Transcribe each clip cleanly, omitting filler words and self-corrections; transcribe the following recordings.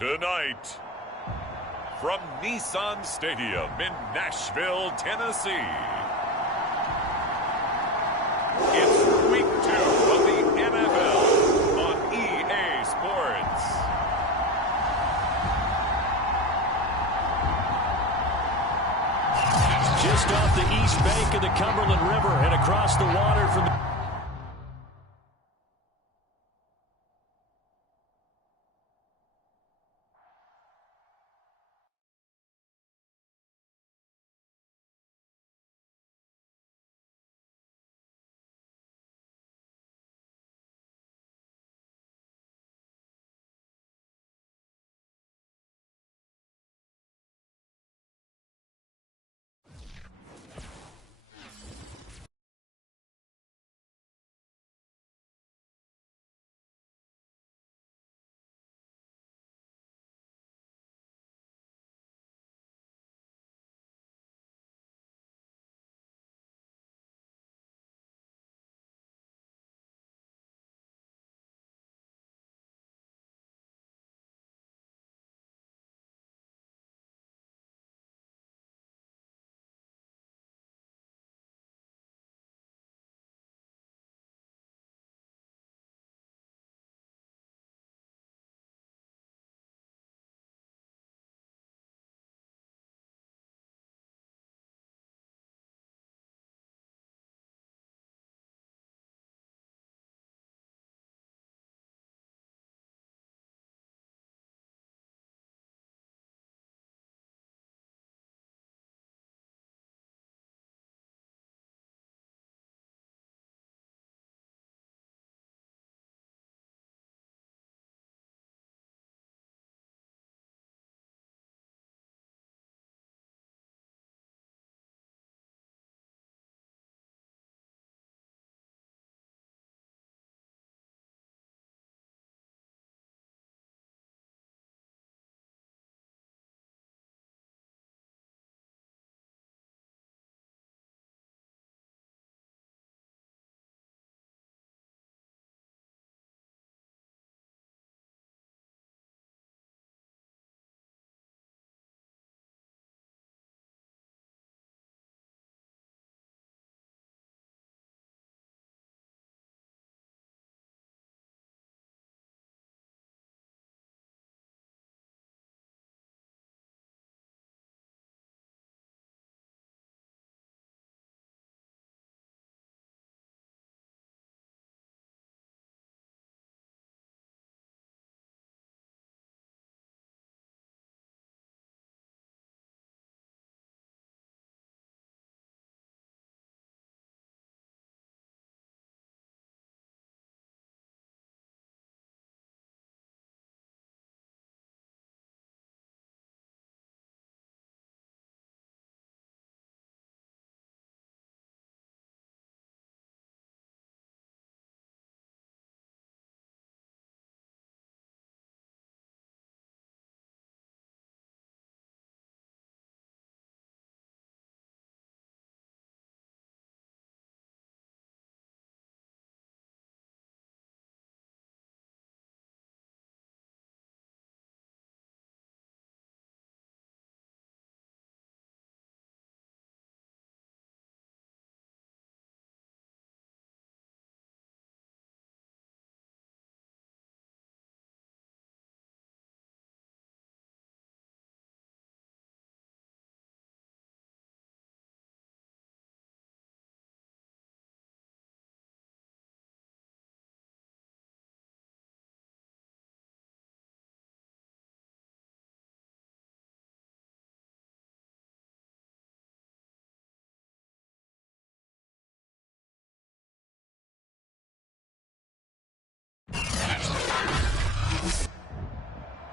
Tonight, from Nissan Stadium in Nashville, Tennessee, it's Week 2 of the NFL on EA Sports. Just off the east bank of the Cumberland River and across the water from the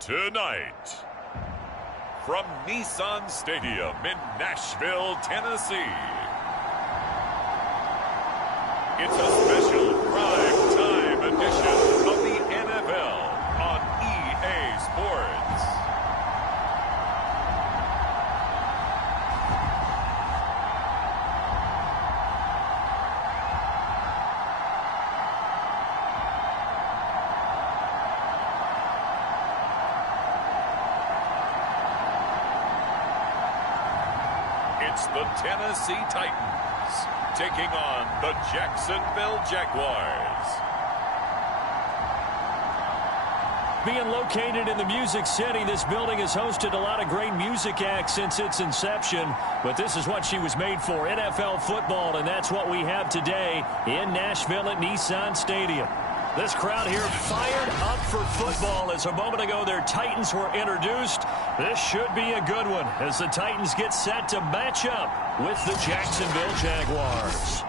Tonight, from Nissan Stadium in Nashville, Tennessee, it's a special prime time edition of the NFL on EA Sports. It's the Tennessee Titans taking on the Jacksonville Jaguars. Being located in the Music City, this building has hosted a lot of great music acts since its inception. But this is what she was made for, NFL football, and that's what we have today in Nashville at Nissan Stadium. This crowd here fired up for football as a moment ago their Titans were introduced. This should be a good one as the Titans get set to match up with the Jacksonville Jaguars.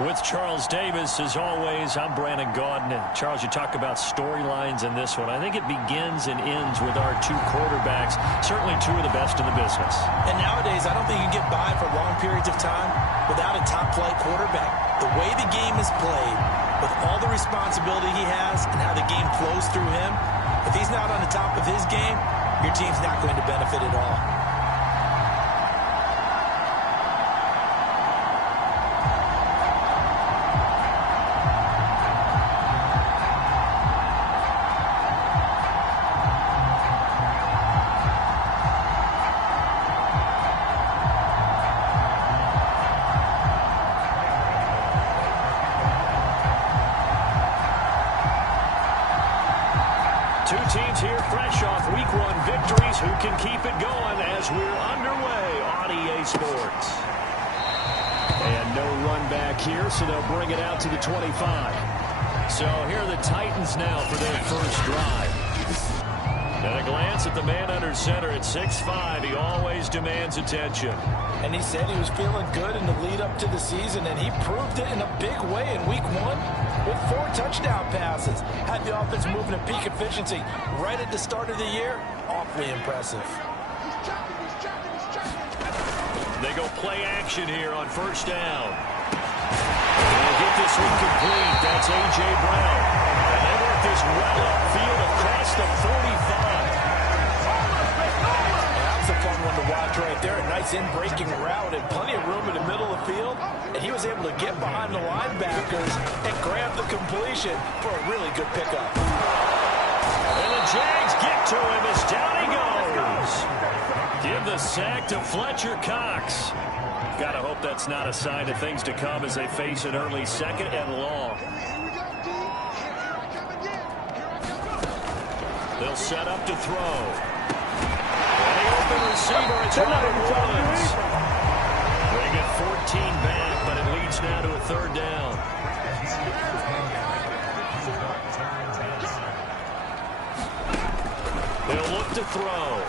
With Charles Davis, as always, I'm Brandon Gaudin. And Charles, you talk about storylines in this one. I think it begins and ends with our two quarterbacks, certainly two of the best in the business. And nowadays, I don't think you can get by for long periods of time without a top-flight quarterback. The way the game is played, with all the responsibility he has and how the game flows through him, if he's not on the top of his game, your team's not going to benefit at all. Two teams here fresh off Week 1 victories who can keep it going as we're underway on EA Sports. And no run back here, so they'll bring it out to the 25. So here are the Titans now for their first drive. And a glance at the man under center at 6'5". He always demands attention. And he said he was feeling good in the lead up to the season, and he proved it in a big way in Week 1 with 4 touchdown passes. Had the offense moving at peak efficiency right at the start of the year. Awfully impressive. They go play action here on first down. They'll get this one complete. That's A.J. Brown. And they work this well upfield across the 45. That's a fun one to watch right there. A nice in-breaking route and plenty of room in the middle of the field. And he was able to get behind the linebackers and grab the completion for a really good pickup. And the Jags get to him as down he goes. Give the sack to Fletcher Cox. Gotta hope that's not a sign of things to come as they face an early second and long. They'll set up to throw. And the open receiver, it's Robert Woods. They get 14 back, but it leads now to a third down. They'll look to throw.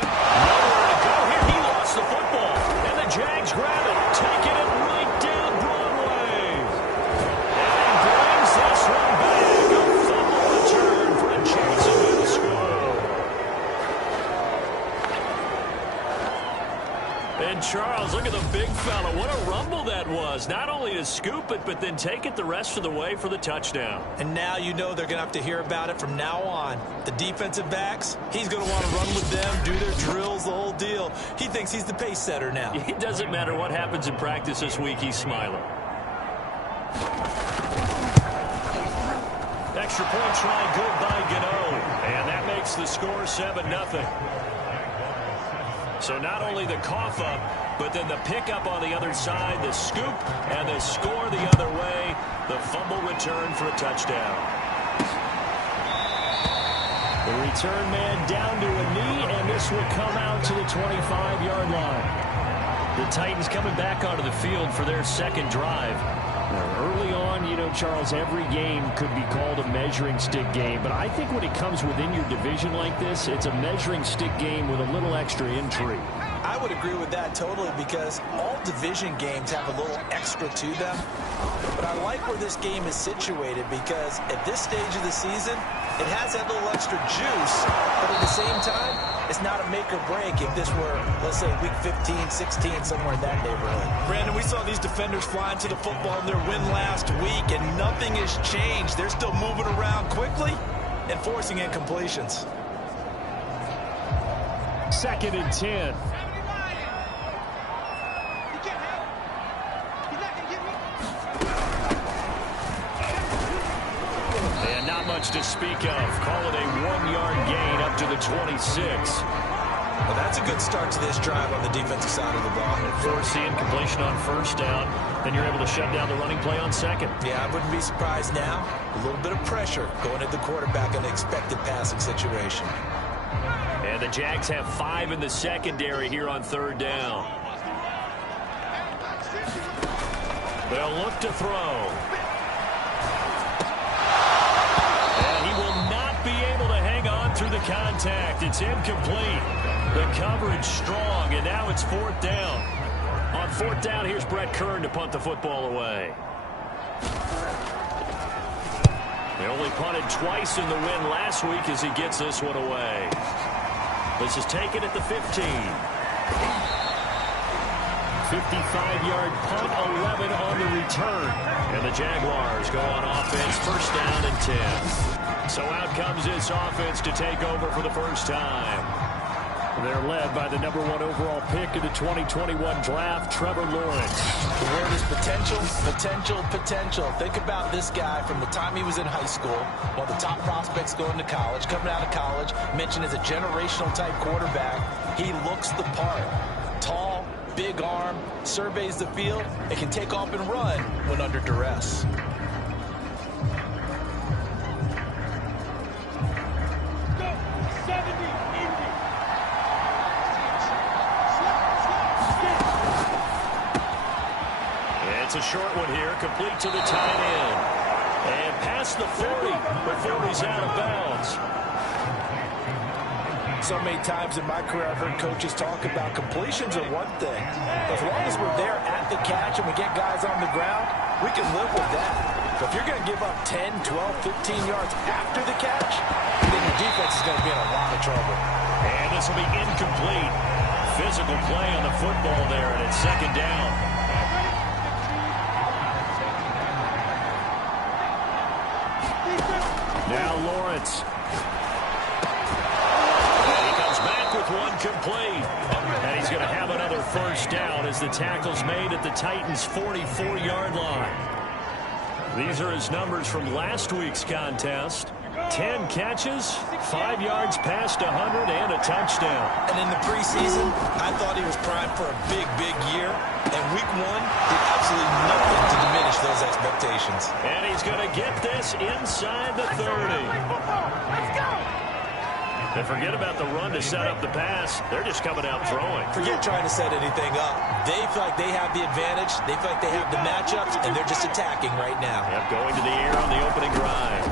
Nowhere to go here. He lost the football. And the Jags grab it, taking it right down Broadway. And he brings this one back. A fumble return for a Jacksonville score. And Charles, look at the big fella. What a rumble that was. Not only to scoop it, but then take it the rest of the way for the touchdown. And now you know they're going to have to hear about it from now on. The defensive backs, he's going to want to run with them, do their drills, the whole deal. He thinks he's the pace setter now. It doesn't matter what happens in practice this week, he's smiling. Extra point try good by Gano. And that makes the score 7-0. So not only the cough up, but then the pickup on the other side, the scoop, and the score the other way. The fumble return for a touchdown. The return man down to a knee, and this will come out to the 25-yard line. The Titans coming back onto the field for their second drive. Now, early on, you know, Charles, every game could be called a measuring stick game, but I think when it comes within your division like this, it's a measuring stick game with a little extra intrigue. I would agree with that totally because all division games have a little extra to them. But I like where this game is situated because at this stage of the season, it has that little extra juice, but at the same time, it's not a make or break if this were, let's say, week 15, 16, somewhere in that neighborhood. Brandon, we saw these defenders flying to the football in their win last week, and nothing has changed. They're still moving around quickly and forcing incompletions. 2nd and 10. much to speak of. Call it a 1-yard gain up to the 26. Well, that's a good start to this drive on the defensive side of the ball. Force the incompletion on first down. Then you're able to shut down the running play on second. Yeah, I wouldn't be surprised now. A little bit of pressure going at the quarterback in an expected passing situation. And the Jags have 5 in the secondary here on third down. They'll look to throw. And he will not be able to hang on through the contact. It's incomplete. The coverage strong, and now it's fourth down. On fourth down, here's Brett Kern to punt the football away. They only punted twice in the win last week as he gets this one away. This is taken at the 15. 55-yard punt, 11 on the return. And the Jaguars go on offense, first down and 10. So out comes this offense to take over for the first time. They're led by the #1 overall pick in the 2021 draft, Trevor Lawrence. The word is potential, potential, potential. Think about this guy from the time he was in high school, one of the top prospects going to college, coming out of college, mentioned as a generational type quarterback. He looks the part. Tall, big arm, surveys the field, and can take off and run when under duress. It's a short one here, complete to the tight end. And past the 40 before he's out of bounds. So many times in my career I've heard coaches talk about completions are one thing. As long as we're there at the catch and we get guys on the ground, we can live with that. But if you're going to give up 10, 12, 15 yards after the catch, then your defense is going to be in a lot of trouble. And this will be incomplete. Physical play on the football there, and it's second down. Now Lawrence. And he comes back with one complete. And he's going to have another first down as the tackle's made at the Titans' 44-yard line. These are his numbers from last week's contest. 10 catches, 5 yards past 100, and a touchdown. And in the preseason, I thought he was primed for a big, big year. And week 1 did absolutely nothing to diminish those expectations. And he's going to get this inside the 30. Let's go! And forget about the run to set up the pass. They're just coming out throwing. Forget trying to set anything up. They feel like they have the advantage. They feel like they have the matchups, and they're just attacking right now. Yep, going to the air on the opening drive.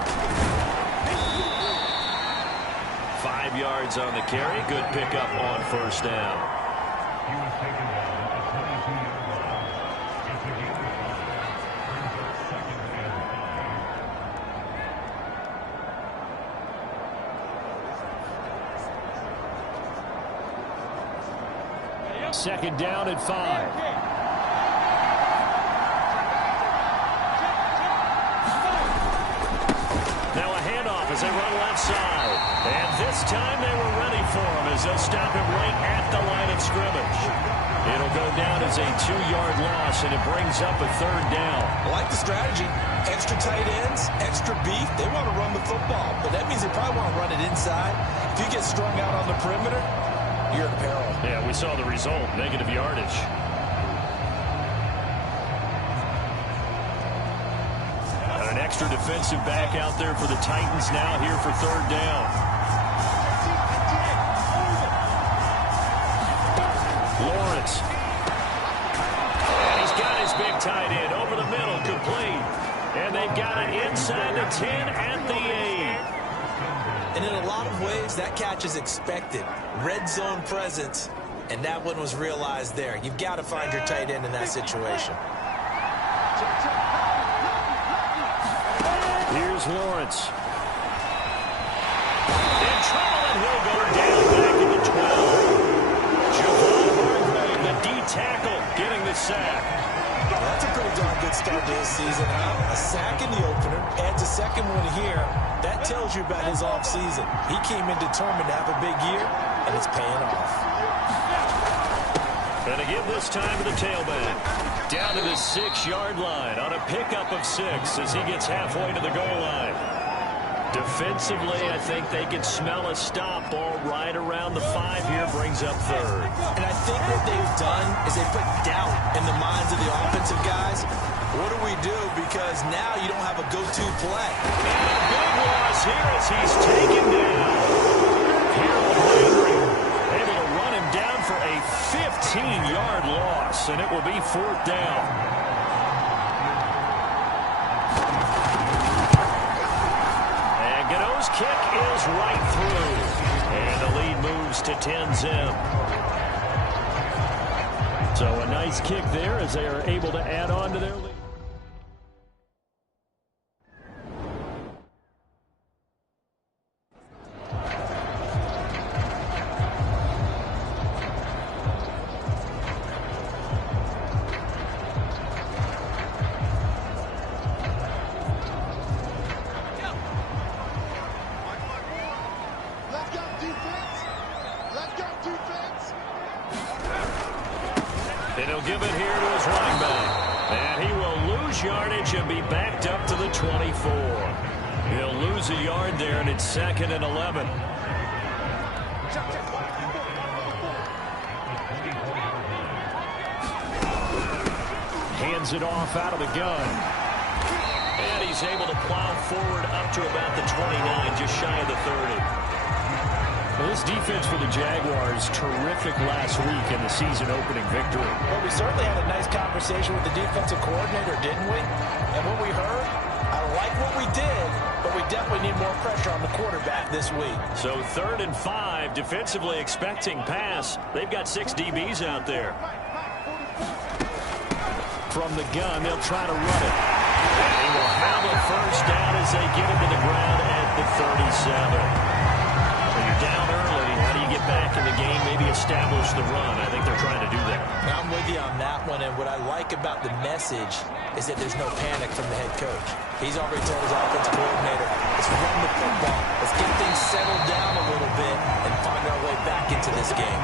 5 yards on the carry. Good pickup on first down. Second down at 5. Now a handoff as they run left side. And this time they were ready for him as they'll stop him right at the line of scrimmage. It'll go down as a 2-yard loss, and it brings up a third down. I like the strategy. Extra tight ends, extra beef. They want to run the football, but that means they probably want to run it inside. If you get strung out on the perimeter, you're in peril. Yeah, we saw the result, negative yardage. And an extra defensive back out there for the Titans now here for third down. Lawrence. And he's got his big tight end over the middle, complete. And they've got it inside the 10 at the 8. And in a lot of ways, that catch is expected. Red zone presence, and that one was realized there. You've got to find your tight end in that situation. Here's Lawrence. In trouble, and he'll go down back at the 12. Javon Hargrave, the D tackle, getting the sack. Well, that's a pretty darn good start to his season, huh? A sack in the opener, adds a second one here. That tells you about his offseason. He came in determined to have a big year, and it's paying off. And to give this time to the tailback. Down to the 6-yard line on a pickup of 6 as he gets halfway to the goal line. Defensively, I think they can smell a stop. Ball right around the 5 here, brings up third. And I think what they've done is they put doubt in the minds of the offensive guys. What do we do? Because now you don't have a go-to play. And a big loss here as he's taken down. Harold Landry able to run him down for a 15-yard loss, and it will be 4th down. And Gano's kick is right through. And the lead moves to 10-zip. So a nice kick there as they are able to add on to their lead. And he'll give it here to his running back. And he will lose yardage and be backed up to the 24. He'll lose a yard there, and it's 2nd and 11. Hands it off out of the gun. And he's able to plow forward up to about the 29, just shy of the 30. Well, this defense for the Jaguars, terrific last week in the season-opening victory. Well, we certainly had a nice conversation with the defensive coordinator, didn't we? And what we heard, I like what we did, but we definitely need more pressure on the quarterback this week. So 3rd and 5, defensively expecting pass. They've got 6 DBs out there. From the gun, they'll try to run it. And he will have a first down as they get him to the ground at the 37. When you're down early, how do you get back in the game, maybe establish the run? I think they're trying to do that. I'm with you on that one, and what I like about the message is that there's no panic from the head coach. He's already told his offensive coordinator, let's run the football, let's get things settled down a little bit and find our way back into this game.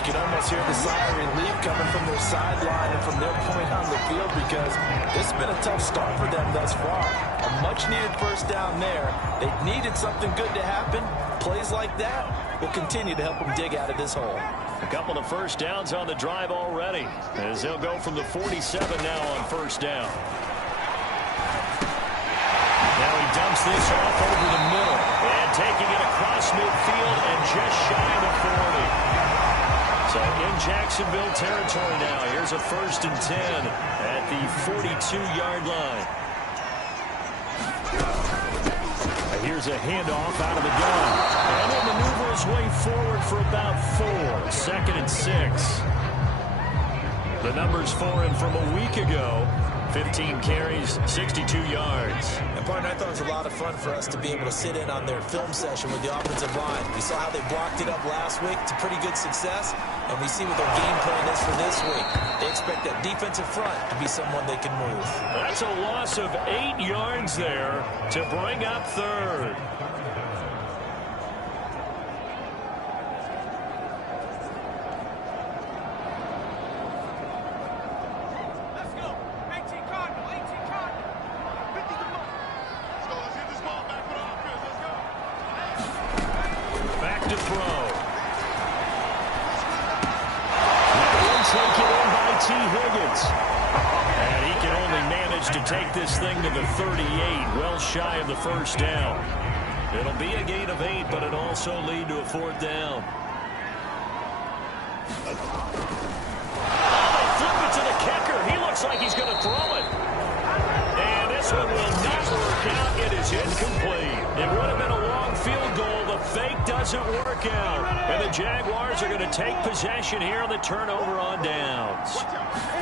You can almost hear the sigh of relief coming from their sideline and from their point on the field because this has been a tough start for them thus far. A much-needed first down there. They needed something good to happen. Plays like that will continue to help them dig out of this hole. A couple of first downs on the drive already as they'll go from the 47 now on first down. Now he dumps this off over the middle and taking it across midfield and just shy of the 40. So in Jacksonville territory now. Here's a 1st and 10 at the 42-yard line. Here's a handoff out of the gun. And he'll maneuver his way forward for about 4. 2nd and 6. The numbers for him from a week ago. 15 carries, 62 yards. And partner, I thought it was a lot of fun for us to be able to sit in on their film session with the offensive line. We saw how they blocked it up last week to pretty good success, and we see what their game plan is for this week. They expect that defensive front to be someone they can move. That's a loss of 8 yards there to bring up 3rd. Take this thing to the 38, well shy of the first down. It'll be a gain of 8, but it also lead to a 4th down. Oh, they flip it to the kicker. He looks like he's going to throw it. And this one will not work out. It is incomplete. It would have been a long field goal. The fake doesn't work out. And the Jaguars are going to take possession here on the turnover on downs.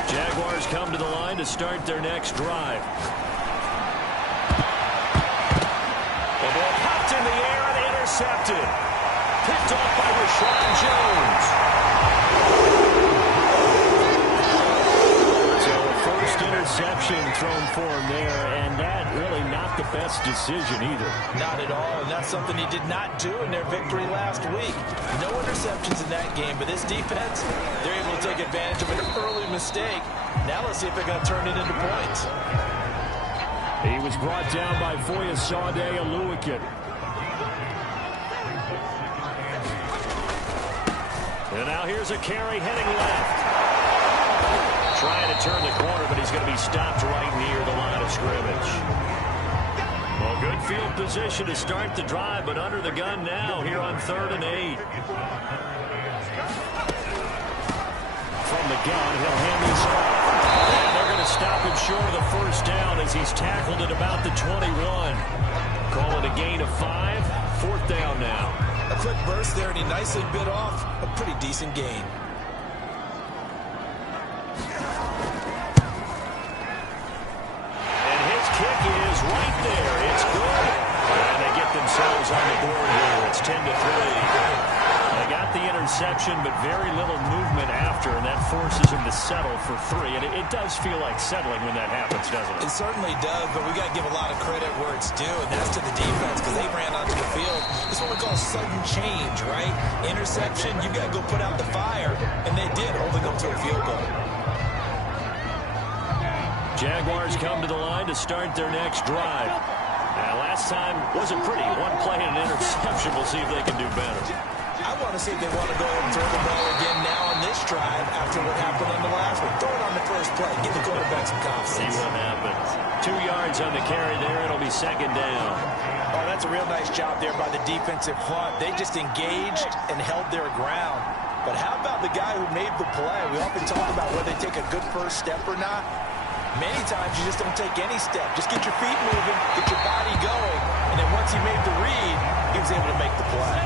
Jaguars come to the line to start their next drive. The ball popped in the air and intercepted. Picked off by Rashawn Jones. So a first interception thrown for him there, and that really not the best decision either. Not at all, and that's something he did not do in their victory last week. No interceptions in that game, but this defense, they're able to take advantage of an early mistake. Now let's see if they're going to turn it into points. He was brought down by Foyesade Aluakin. And now here's a carry heading left. Trying to turn the corner, but he's going to be stopped right near the line of scrimmage. Well, good field position to start the drive, but under the gun now here on 3rd and 8. From the gun, he'll hand this off. And they're going to stop him short of the first down as he's tackled at about the 21. Call it a gain of 5. 4th down now. A quick burst there, and he nicely bit off a pretty decent gain. And his kick is right there. It's good. And they get themselves on the board here. It's 10-3. They got the interception, but very little movement after, and that forces him to settle for 3. And it does feel like settling when that happens, doesn't it? It certainly does, but we got to give a lot of credit where it's due, and that's to the defense, because they ran onto the field. It's what we call sudden change, right? Interception, you got to go put out the fire, and they did, holding them to a field goal. Jaguars come to the line to start their next drive. Last time wasn't pretty. One play and an interception. We'll see if they can do better. I want to see if they want to go ahead and throw the ball again now on this drive after what happened on the last one. Throw it on the first play. Give the quarterback some confidence. See what happens. 2 yards on the carry there. It'll be 2nd down. Oh, that's a real nice job there by the defensive front. They just engaged and held their ground. But how about the guy who made the play? We often talk about whether they take a good first step or not. Many times you just don't take any step. Just get your feet moving, get your body going, and then once he made the read, he was able to make the play.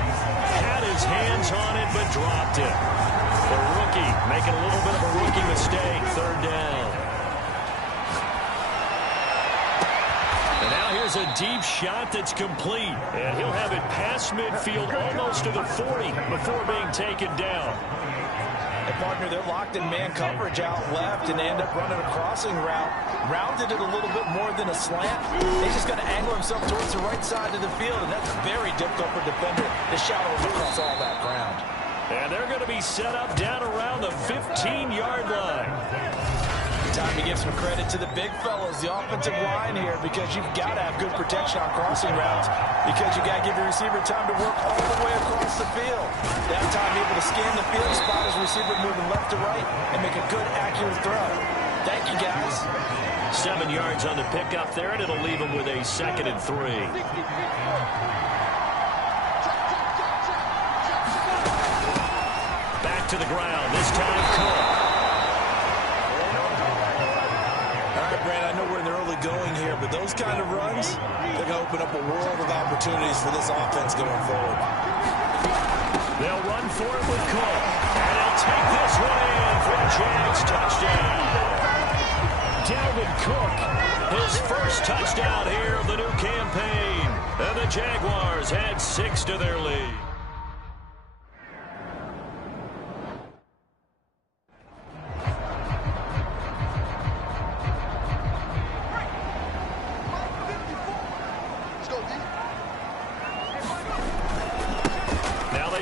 Had his hands on it, but dropped it. The rookie making a little bit of a rookie mistake. 3rd down. And now here's a deep shot that's complete. And he'll have it past midfield almost to the 40 before being taken down. And partner, they're locked in man coverage out left, and they end up running a crossing route. Rounded it a little bit more than a slant. They just got to angle himself towards the right side of the field, and that's very difficult for a defender to shadow him across all that ground. And they're going to be set up down around the 15-yard line. Time to give some credit to the big fellas, the offensive line here, because you've got to have good protection on crossing routes, because you got to give your receiver time to work all the way across the field. That time able to scan the field, spot his receiver moving left to right, and make a good, accurate throw. Thank you, guys. 7 yards on the pickup there, and it'll leave him with a 2nd and 3. Back to the ground, this time Cook. I know we're in the early going here, but those kind of runs, they're going to open up a world of opportunities for this offense going forward. They'll run for it with Cook, and he'll take this one in for a Jags touchdown. Dalvin Cook, his first touchdown here of the new campaign, and the Jaguars add 6 to their lead.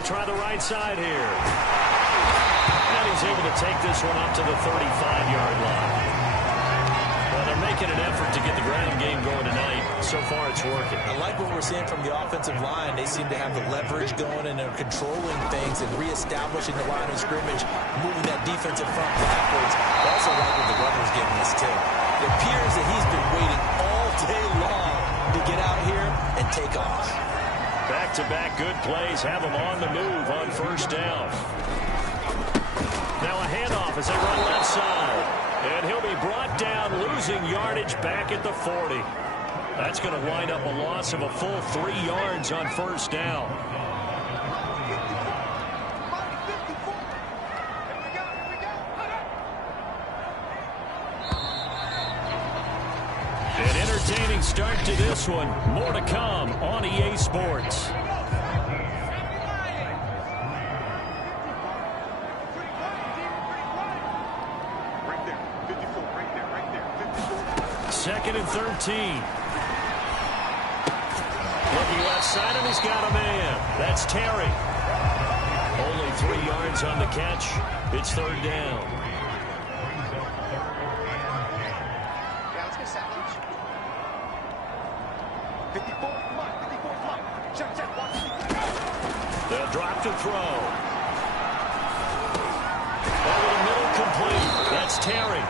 Try the right side here. And he's able to take this one up to the 35-yard line. Well, they're making an effort to get the ground game going tonight. So far, it's working. I like what we're seeing from the offensive line. They seem to have the leverage going, and they're controlling things and reestablishing the line of scrimmage, moving that defensive front backwards. I also like what the runner's giving us, too. It appears that he's been waiting all day long to get out here and take off. Back-to-back good plays have him on the move on 1st down. Now a handoff as they run left side. And he'll be brought down, losing yardage back at the 40. That's going to wind up a loss of a full 3 yards on 1st down. An entertaining start to this one. More to come on EA Sports. Second and 13. Looking left side, and he's got a man. That's Terry. Only 3 yards on the catch. It's 3rd down. drop to throw. Over the middle, complete. That's Terry.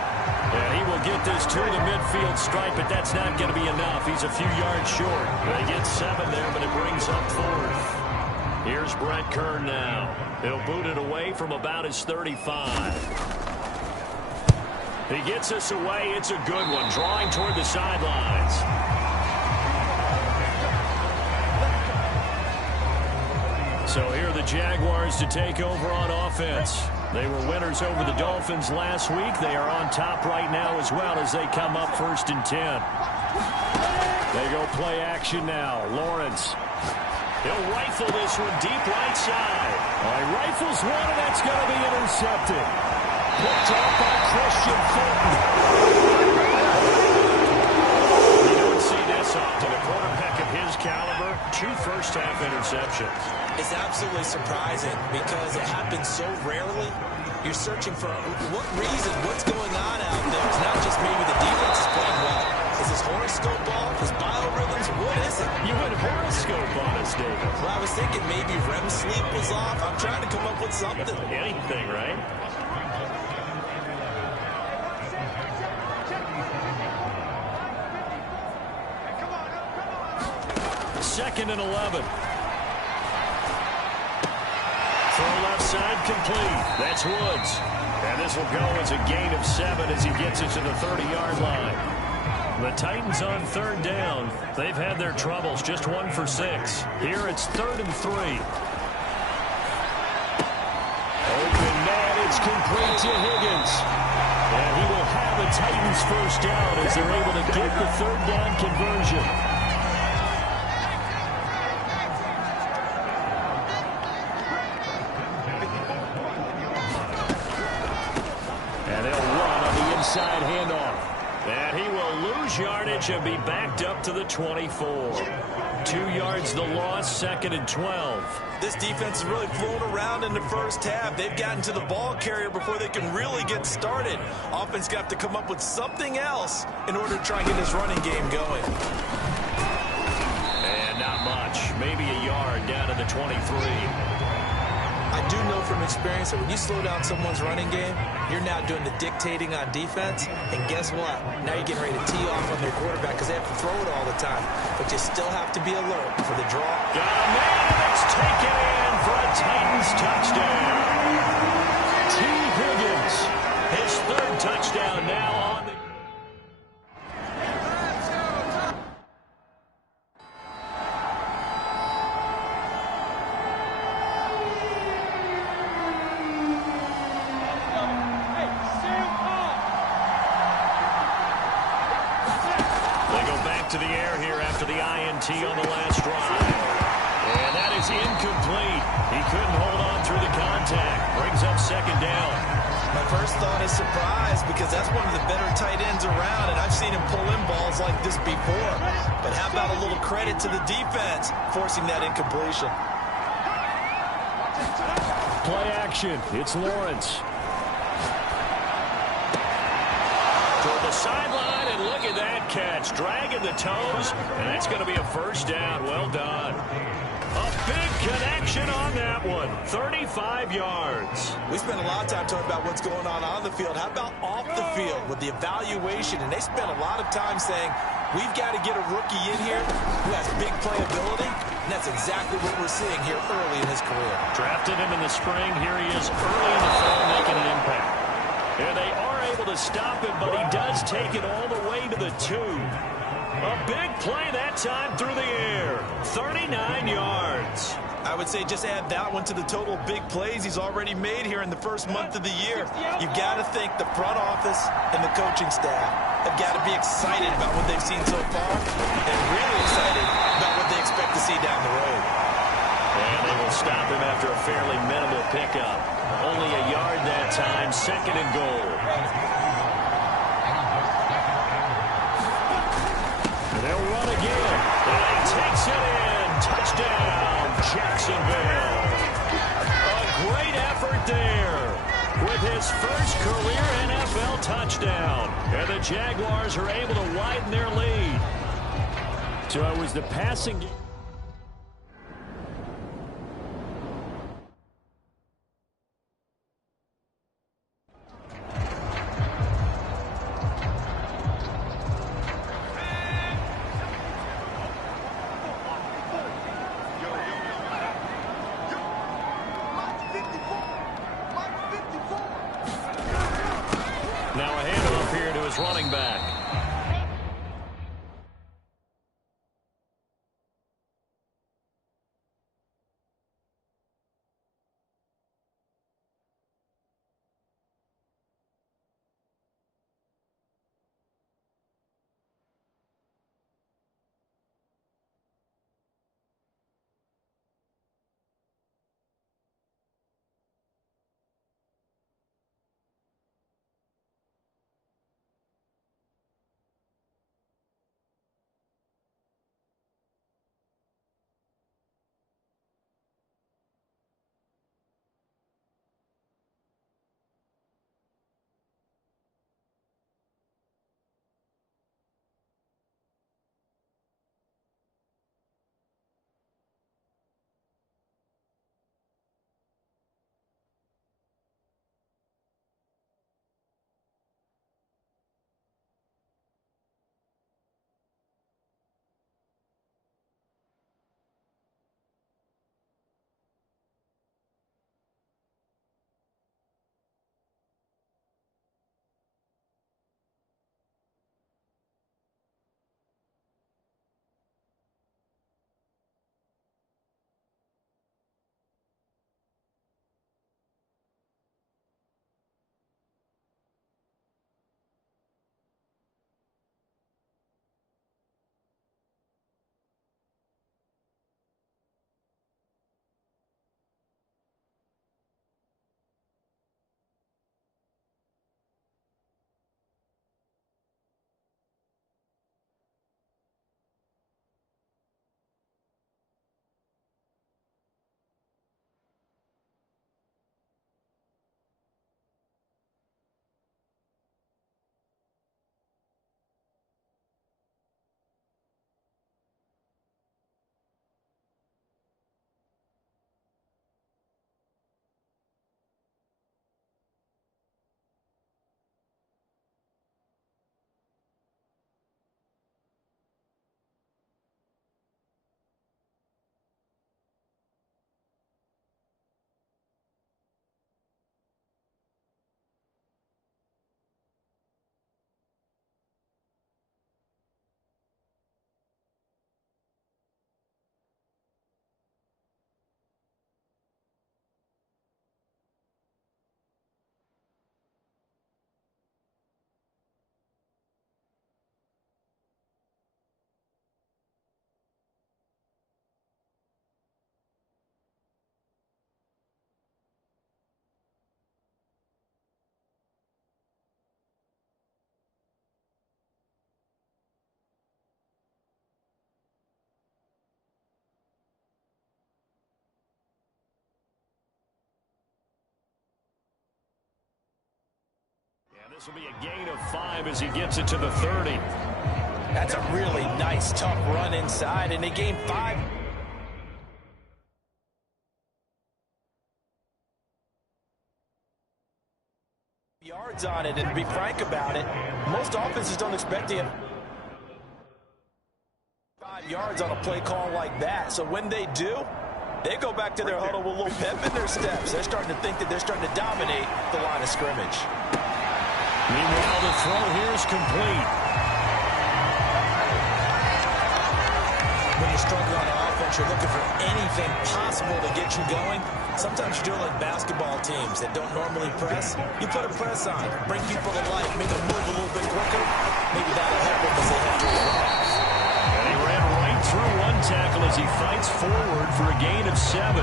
And he will get this to the midfield stripe, but that's not going to be enough. He's a few yards short. They get 7 there, but it brings up 4th. Here's Brett Kern now. He'll boot it away from about his 35. He gets us away. It's a good one, drawing toward the sidelines. So here are the Jaguars to take over on offense. They were winners over the Dolphins last week. They are on top right now as well as they come up 1st and 10. They go play action now. Lawrence. He'll rifle this one deep right side. He rifles one, and that's going to be intercepted. Picked up by Christian Fulton. You don't see this often. A quarterback of his caliber, 2 first-half interceptions. It's absolutely surprising because it happens so rarely. You're searching for what reason, what's going on out there. It's not just maybe the defense is playing well. Is this horoscope ball? Is biorhythms? What is it? You went horoscope on us, David. Well, I was thinking maybe REM sleep was off. I'm trying to come up with something. Anything, right? Second and 11. Throw left side complete. That's Woods. And this will go as a gain of 7 as he gets it to the 30-yard line. The Titans on 3rd down. They've had their troubles, just 1 for 6. Here it's 3rd and 3. Open man, it's complete to Higgins. And he will have a Titans first down as they're able to get the 3rd down conversion. And they'll run on the inside handoff. And he will lose yardage and be backed up to the 24. 2 yards the loss, 2nd and 12. This defense is really flown around in the first half. They've gotten to the ball carrier before they can really get started. Offense got to come up with something else in order to try and get this running game going. And not much. Maybe a yard down to the 23. I do know from experience that when you slow down someone's running game, you're now doing the dictating on defense. And guess what? Now you're getting ready to tee off on their quarterback because they have to throw it all the time. But you still have to be alert for the draw. Got a man. It's taken in for a Titans touchdown. T. Higgins, his 3rd touchdown now on the... to the air here after the INT on the last drive. And that is incomplete. He couldn't hold on through the contact. Brings up 2nd down. My first thought is surprise because that's one of the better tight ends around, and I've seen him pull in balls like this before. But how about a little credit to the defense forcing that incompletion? Play action. It's Lawrence. Toward the sideline, and look at that catch. Dragging the toes, and that's going to be a first down. Well done. A big connection on that one. 35 yards. We spent a lot of time talking about what's going on the field. How about off the field with the evaluation? And they spent a lot of time saying, we've got to get a rookie in here who has big playability. And that's exactly what we're seeing here early in his career. Drafted him in the spring. Here he is early in the fall making an impact. And they are able to stop him, but he does take it all the way to the 2. A big play that time through the air. 39 yards. I would say just add that one to the total big plays he's already made here in the first month of the year. You've got to think the front office and the coaching staff have got to be excited about what they've seen so far and really excited about what they expect to see down the road. And they will stop him after a fairly minimal pickup. Only a yard that time, 2nd and goal. They'll run again. And he takes it in. Touchdown, Jacksonville. A great effort there with his first career NFL touchdown. And the Jaguars are able to widen their lead. So it was the passing game. This will be a gain of 5 as he gets it to the 30. That's a really nice, tough run inside, and they gain 5. Yards on it, and to be frank about it, most offenses don't expect to get 5 yards on a play call like that. So when they do, they go back to their huddle with a little pep in their steps. They're starting to think that they're starting to dominate the line of scrimmage. Meanwhile, the throw here is complete. When you're struggling on offense, you're looking for anything possible to get you going. Sometimes you do it like basketball teams that don't normally press. You put a press on, bring people to life, make them move a little bit quicker. Maybe that'll help them as they head through the runs. And he ran right through one tackle as he fights forward for a gain of 7.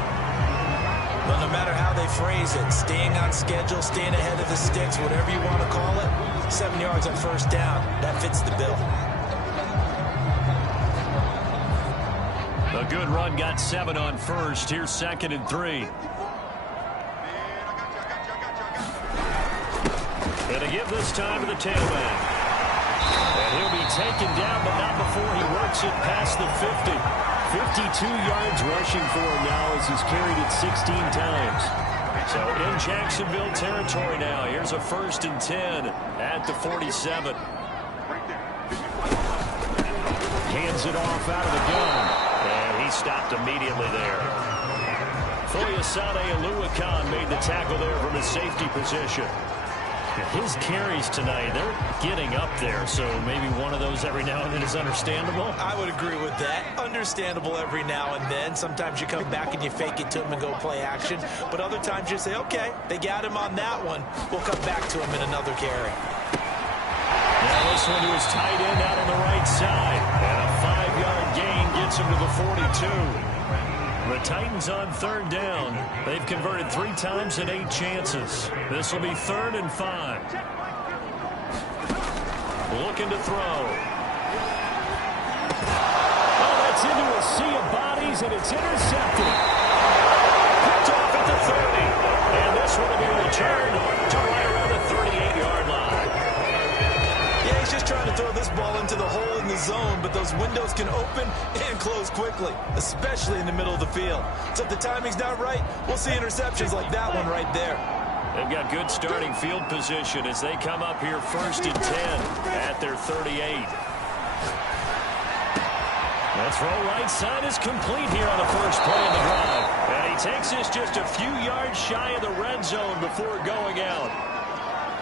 Well, no matter how they phrase it, staying on schedule, staying ahead of the sticks, whatever you want to call it, 7 yards on first down, that fits the bill. A good run got 7 on first. Here's 2nd and 3. And to give this time to the tailback. And he'll be taken down, but not before he works it past the 50. 52 yards rushing for him now as he's carried it 16 times. So in Jacksonville territory now. Here's a 1st and 10 at the 47. Hands it off out of the gun. And he stopped immediately there. Foyesade Oluwakan made the tackle there from his safety position. His carries tonight, they're getting up there, so maybe one of those every now and then is understandable. I would agree with that. Understandable every now and then. Sometimes you come back and you fake it to him and go play action. But other times you say, okay, they got him on that one. We'll come back to him in another carry. Now this one to his tight end out on the right side. And a 5-yard gain gets him to the 42. The Titans on 3rd down. They've converted 3 times in 8 chances. This will be 3rd and 5. Looking to throw. Oh, that's into a sea of bodies, and it's intercepted. Picked off at the 30. And this one will be returned to right around the 38-yard line. Yeah, he's just trying to throw this ball into the hole in the zone, but those windows can open and close quickly, especially in the middle of the field. So if the timing's not right, we'll see interceptions like that one right there. They've got good starting field position as they come up here 1st and 10 at their 38. That throw right side is complete here on the first play of the drive. And he takes this just a few yards shy of the red zone before going out.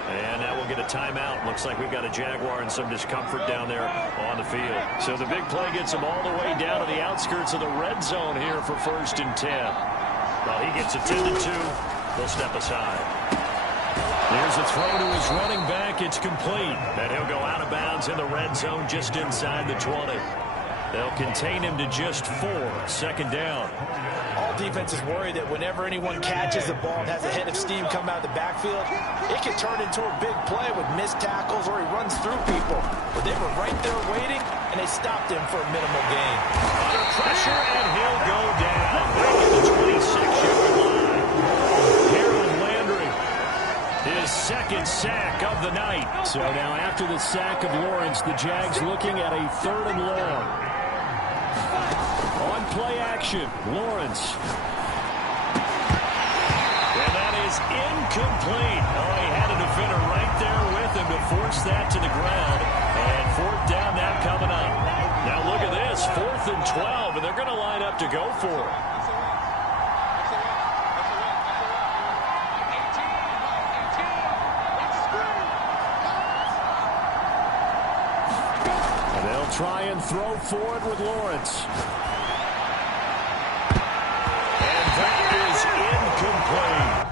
And now we'll get a timeout. Looks like we've got a Jaguar and some discomfort down there on the field. So the big play gets him all the way down to the outskirts of the red zone here for 1st and 10. Well, he gets attended to. They'll step aside. Here's a throw to his running back. It's complete. And he'll go out of bounds in the red zone just inside the 20. They'll contain him to just 4. 2nd down. All defenses worry that whenever anyone catches the ball and has a head of steam come out of the backfield, it can turn into a big play with missed tackles or he runs through people. But they were right there waiting, and they stopped him for a minimal gain. Under pressure, and he'll go down. Back at the 26-yard line. Harold Landry, his 2nd sack of the night. So now after the sack of Lawrence, the Jags looking at a 3rd and long. On play action, Lawrence. And that is incomplete. Oh, he had a defender right there with him to force that to the ground. And 4th down now coming up. Now look at this, 4th and 12, and they're going to line up to go for it. And they'll try and throw for it with Lawrence. That is incomplete.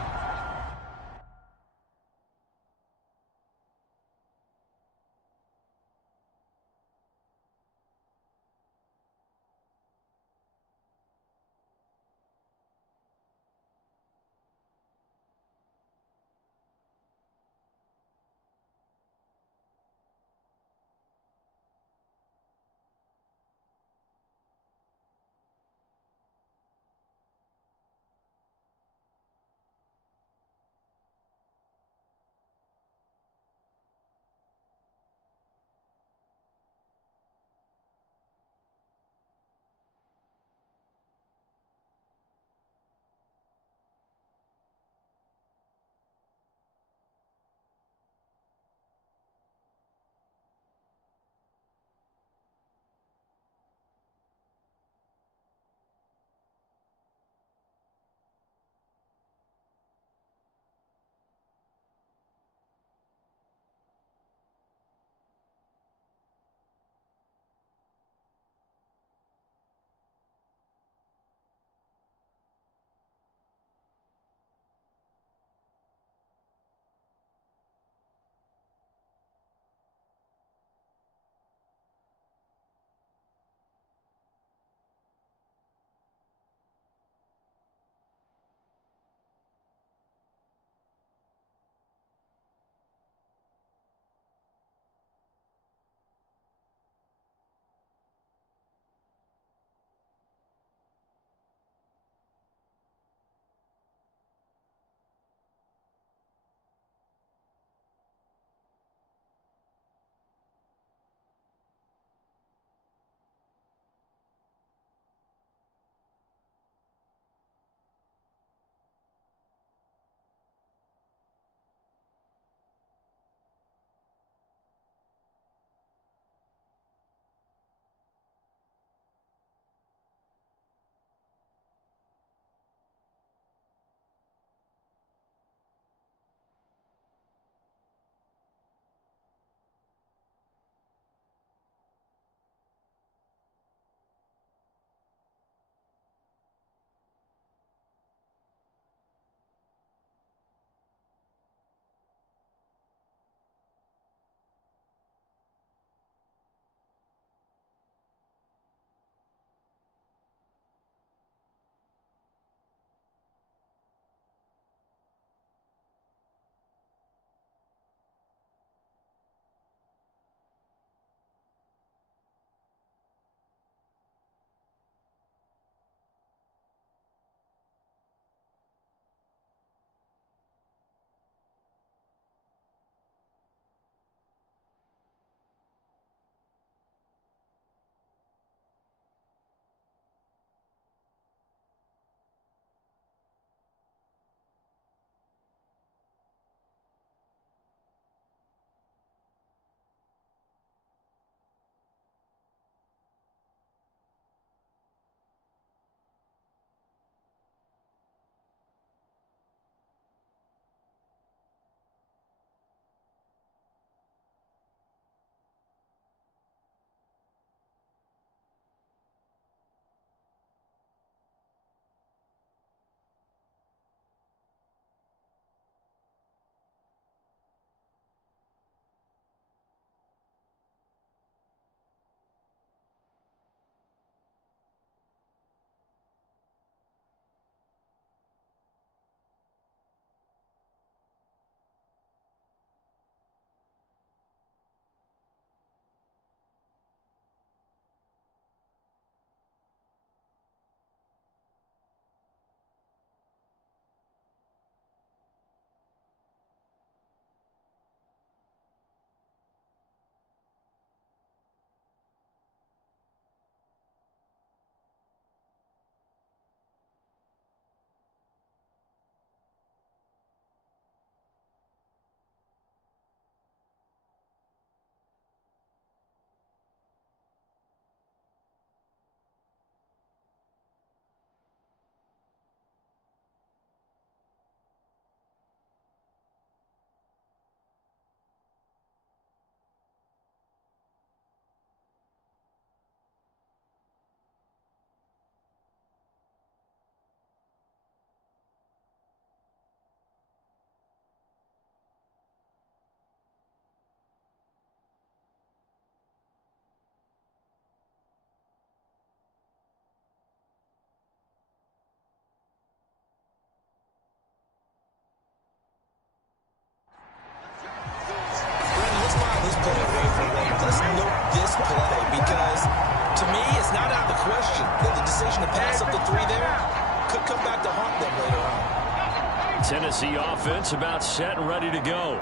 the offense about set and ready to go.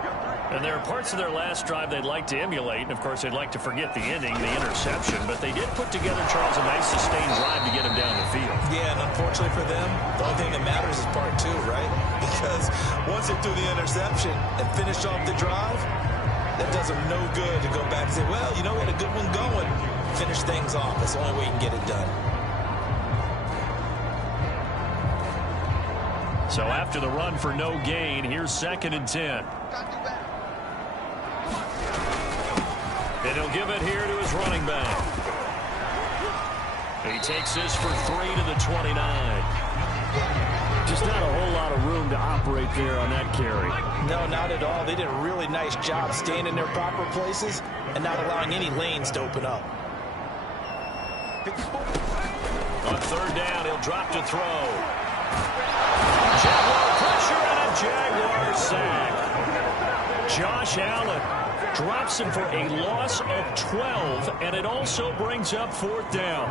And there are parts of their last drive they'd like to emulate. And, of course, they'd like to forget the ending, the interception. But they did put together, Charles, a nice sustained drive to get him down the field. Yeah, and unfortunately for them, the only thing that matters is part two, right? Because once they threw the interception and finished off the drive, that does them no good to go back and say, well, you know, we had a good one going. Finish things off. That's the only way you can get it done. So after the run for no gain, here's 2nd and 10. And he'll give it here to his running back. He takes this for 3 to the 29. Just not a whole lot of room to operate there on that carry. No, not at all. They did a really nice job staying in their proper places and not allowing any lanes to open up. On 3rd down, he'll drop to throw. Jaguar pressure and a Jaguar sack. Josh Allen drops him for a loss of 12, and it also brings up 4th down.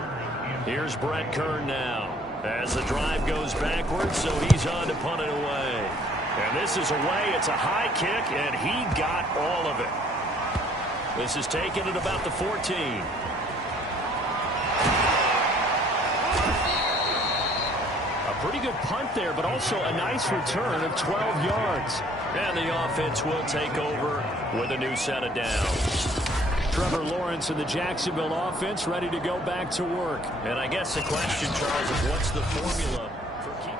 Here's Brett Kern now as the drive goes backwards, so he's on to punt it away. And this is away. It's a high kick, and he got all of it. This is taken at about the 14. Pretty good punt there, but also a nice return of 12 yards. And the offense will take over with a new set of downs. Trevor Lawrence and the Jacksonville offense ready to go back to work. And I guess the question, Charles, is what's the formula for keeping?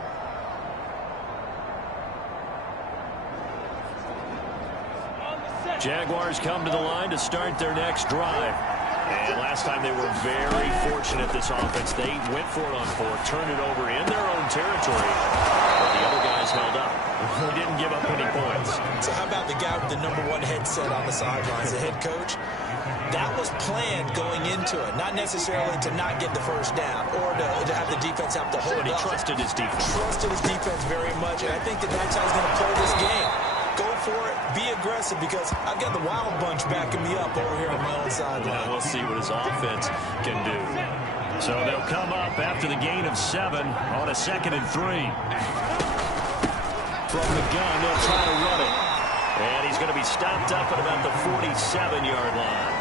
Jaguars come to the line to start their next drive. And last time they were very fortunate, this offense. They went for it on 4th, turned it over in their own territory. But the other guys held up. They didn't give up any points. So how about the guy with the #1 headset on the sidelines, the head coach? That was planned going into it, not necessarily to not get the first down or to have the defense have to hold But he up. trusted his defense. Trusted his defense very much, and I think that's how he's going to play this game. Go for it, be aggressive, because I've got the wild bunch backing me up over here on my own sideline. Well, we'll see what his offense can do. So they'll come up after the gain of 7 on a 2nd and 3. From the gun, they'll try to run it. And he's going to be stopped up at about the 47-yard line.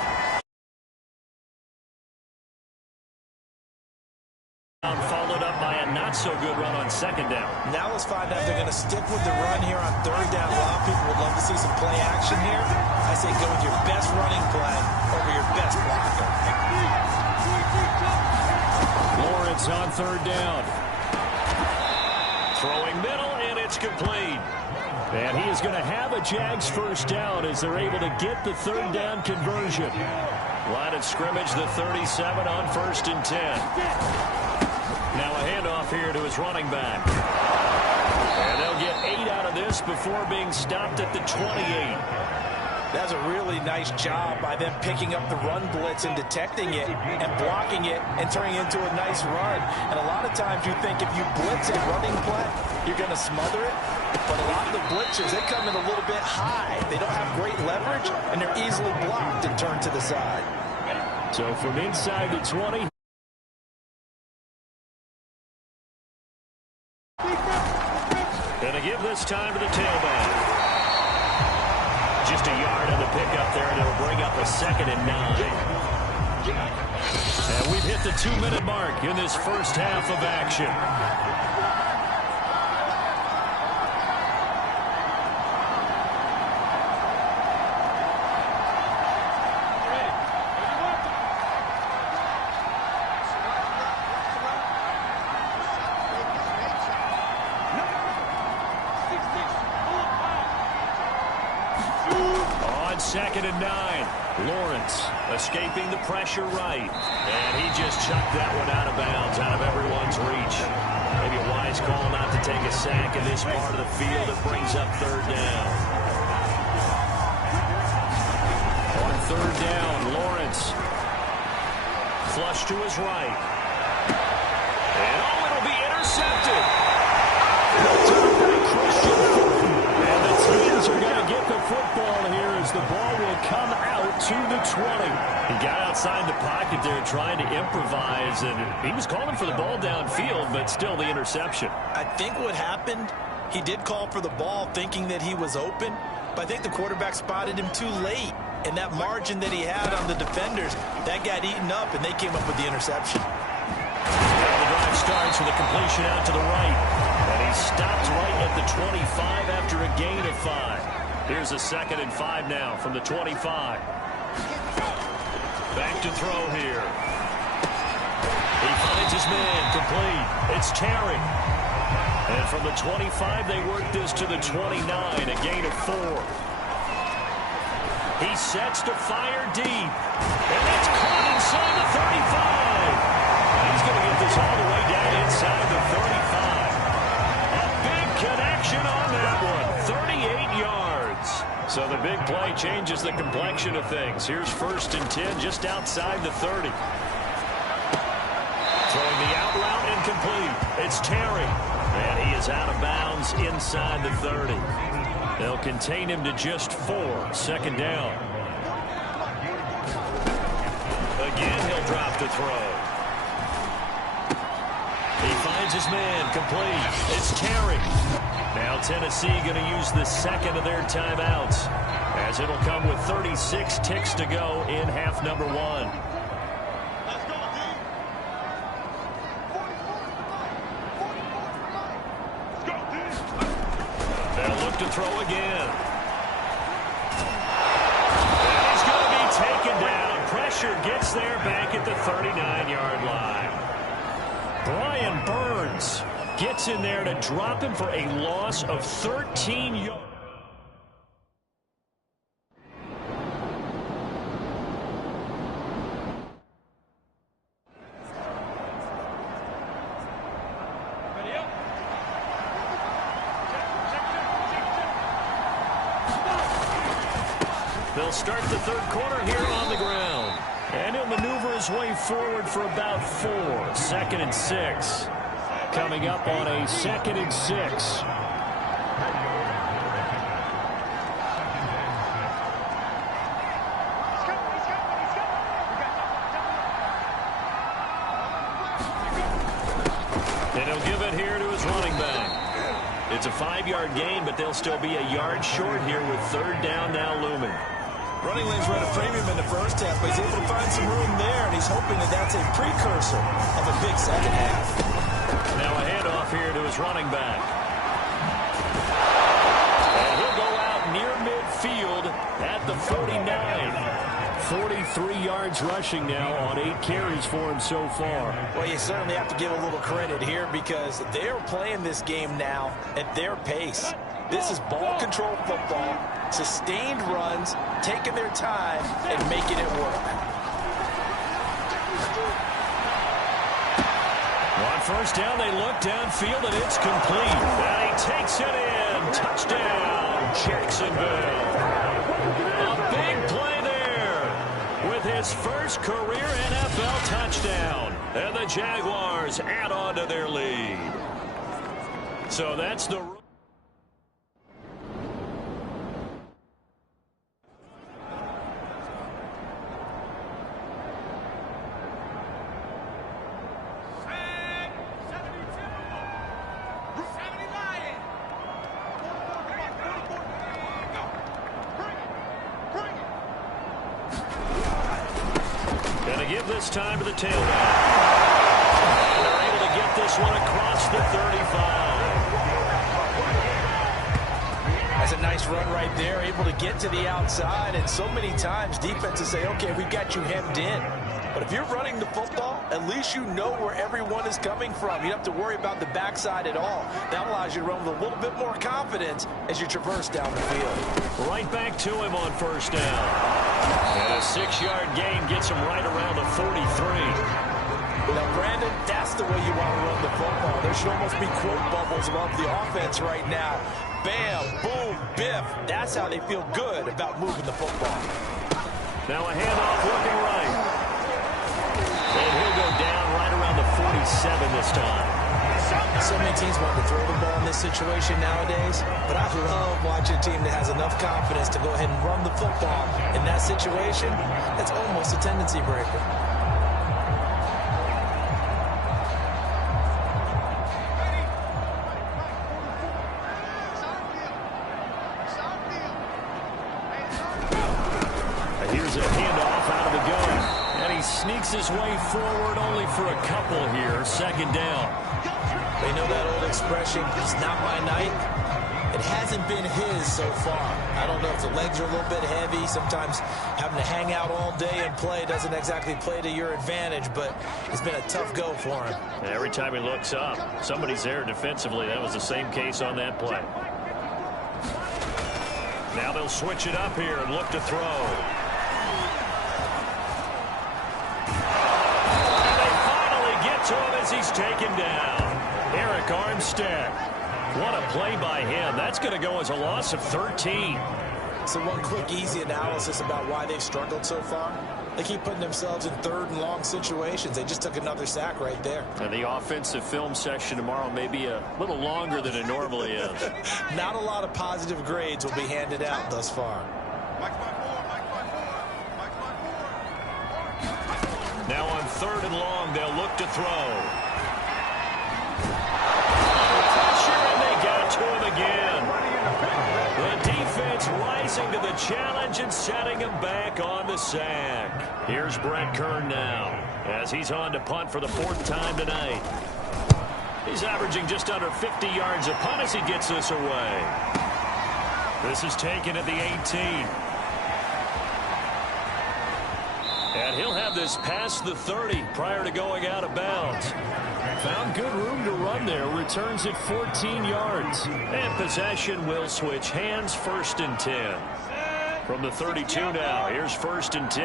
Followed up by a not-so-good run on 2nd down. Now let's find out if they're going to stick with the run here on 3rd down. A lot of people would love to see some play action here. I say go with your best running play over your best blocker. Lawrence on 3rd down. Throwing middle, and it's complete. And he is going to have a Jags first down as they're able to get the 3rd down conversion. Line of scrimmage, the 37 on 1st and 10. Now a handoff here to his running back. And they'll get 8 out of this before being stopped at the 28. That's a really nice job by them picking up the run blitz and detecting it and blocking it and turning it into a nice run. And a lot of times you think if you blitz a running play, you're going to smother it. But a lot of the blitzers, they come in a little bit high. They don't have great leverage, and they're easily blocked and turned to the side. So from inside the 20. Going to give this time to the tailback. Just a yard on the pickup there, and it'll bring up a 2nd and 9. And we've hit the 2-minute mark in this first half of action. On 2nd and 9, Lawrence escaping the pressure right. And he just chucked that one out of bounds, out of everyone's reach. Maybe a wise call not to take a sack in this part of the field. It brings up 3rd down. On 3rd down, Lawrence. Flush to his right. And oh, it'll be intercepted. And the teams are going to get the football here as the ball will come out to the 20. He got outside the pocket there trying to improvise, and he was calling for the ball downfield, but still the interception. I think what happened He did call for the ball thinking that he was open, but I think the quarterback spotted him too late. And that margin that he had on the defenders, that got eaten up, and they came up with the interception. Well, the drive starts with a completion out to the right. And he stops right at the 25 after a gain of 5. Here's a 2nd and 5 now from the 25. Back to throw here. He finds his man complete. It's Terry. And from the 25, they work this to the 29, a gain of 4. He sets to fire deep. And that's caught inside the 35. He's going to get this all the way down inside the 35. A big connection on that one. 38 yards. So the big play changes the complexion of things. Here's 1st and 10 just outside the 30. Throwing the out route incomplete. It's Terry. And he is out of bounds inside the 30. They'll contain him to just 4. 2nd down. Again, he'll drop to throw. He finds his man complete. It's Terry. Now Tennessee going to use the 2nd of their timeouts, as it'll come with 36 ticks to go in half number 1. To throw again. And he's going to be taken down. Pressure gets there back at the 39-yard line. Brian Burns gets in there to drop him for a loss of 13 yards. They'll start the 3rd quarter here on the ground. And he'll maneuver his way forward for about 4. 2nd and 6. Coming up on a 2nd and 6. And he'll give it here to his running back. It's a 5-yard gain, but they'll still be a yard short here with 3rd down now looming. Running lanes were at a premium in the first half, but he's able to find some room there, and he's hoping that that's a precursor of a big second half. Now a handoff here to his running back. And he'll go out near midfield at the 49. 43 yards rushing now on 8 carries for him so far. Well, you certainly have to give a little credit here because they're playing this game now at their pace. This is ball control football, sustained runs, taking their time, and making it work. On 1st down, they look downfield, and it's complete. And he takes it in. Touchdown, Jacksonville. A big play there with his first career NFL touchdown. And the Jaguars add on to their lead. So that's the... This time to the tailback. And they're able to get this one across the 35. That's a nice run right there, able to get to the outside, and so many times defenses say, okay, we've got you hemmed in. But if you're running the football, at least you know where everyone is coming from. You don't have to worry about the backside at all. That allows you to run with a little bit more confidence as you traverse down the field. Right back to him on 1st down. And a 6-yard gain gets him right around the 43. Now, Brandon, that's the way you want to run the football. There should almost be quote bubbles above the offense right now. Bam, boom, biff. That's how they feel good about moving the football. Now a handoff looking right. And he'll go down right around the 47 this time. So many teams want to throw the ball in this situation nowadays, but I love watching a team that has enough confidence to go ahead and run the football. In that situation, that's almost a tendency breaker. his way forward only for a couple here. Second down. They know that old expression, it's not my night. It hasn't been his so far. I don't know if the legs are a little bit heavy. Sometimes having to hang out all day and play doesn't exactly play to your advantage, but it's been a tough go for him. And every time he looks up, somebody's there defensively. That was the same case on that play. Now they'll switch it up here and look to throw. And they finally get to him as he's taken down. Eric Armstead. What a play by him. That's going to go as a loss of 13. So one quick, easy analysis about why they've struggled so far. They keep putting themselves in third and long situations. They just took another sack right there. And the offensive film session tomorrow may be a little longer than it normally is. Not a lot of positive grades will be handed out thus far. Now on third and long, they'll look to throw. To him again. The defense rising to the challenge and setting him back on the sack. Here's Brett Kern now as he's on to punt for the fourth time tonight. He's averaging just under 50 yards a punt as he gets this away. This is taken at the 18. And he'll have this past the 30 prior to going out of bounds. Found good room to run there. Returns at 14 yards. And possession will switch hands. First and 10. From the 32 now. Here's first and 10.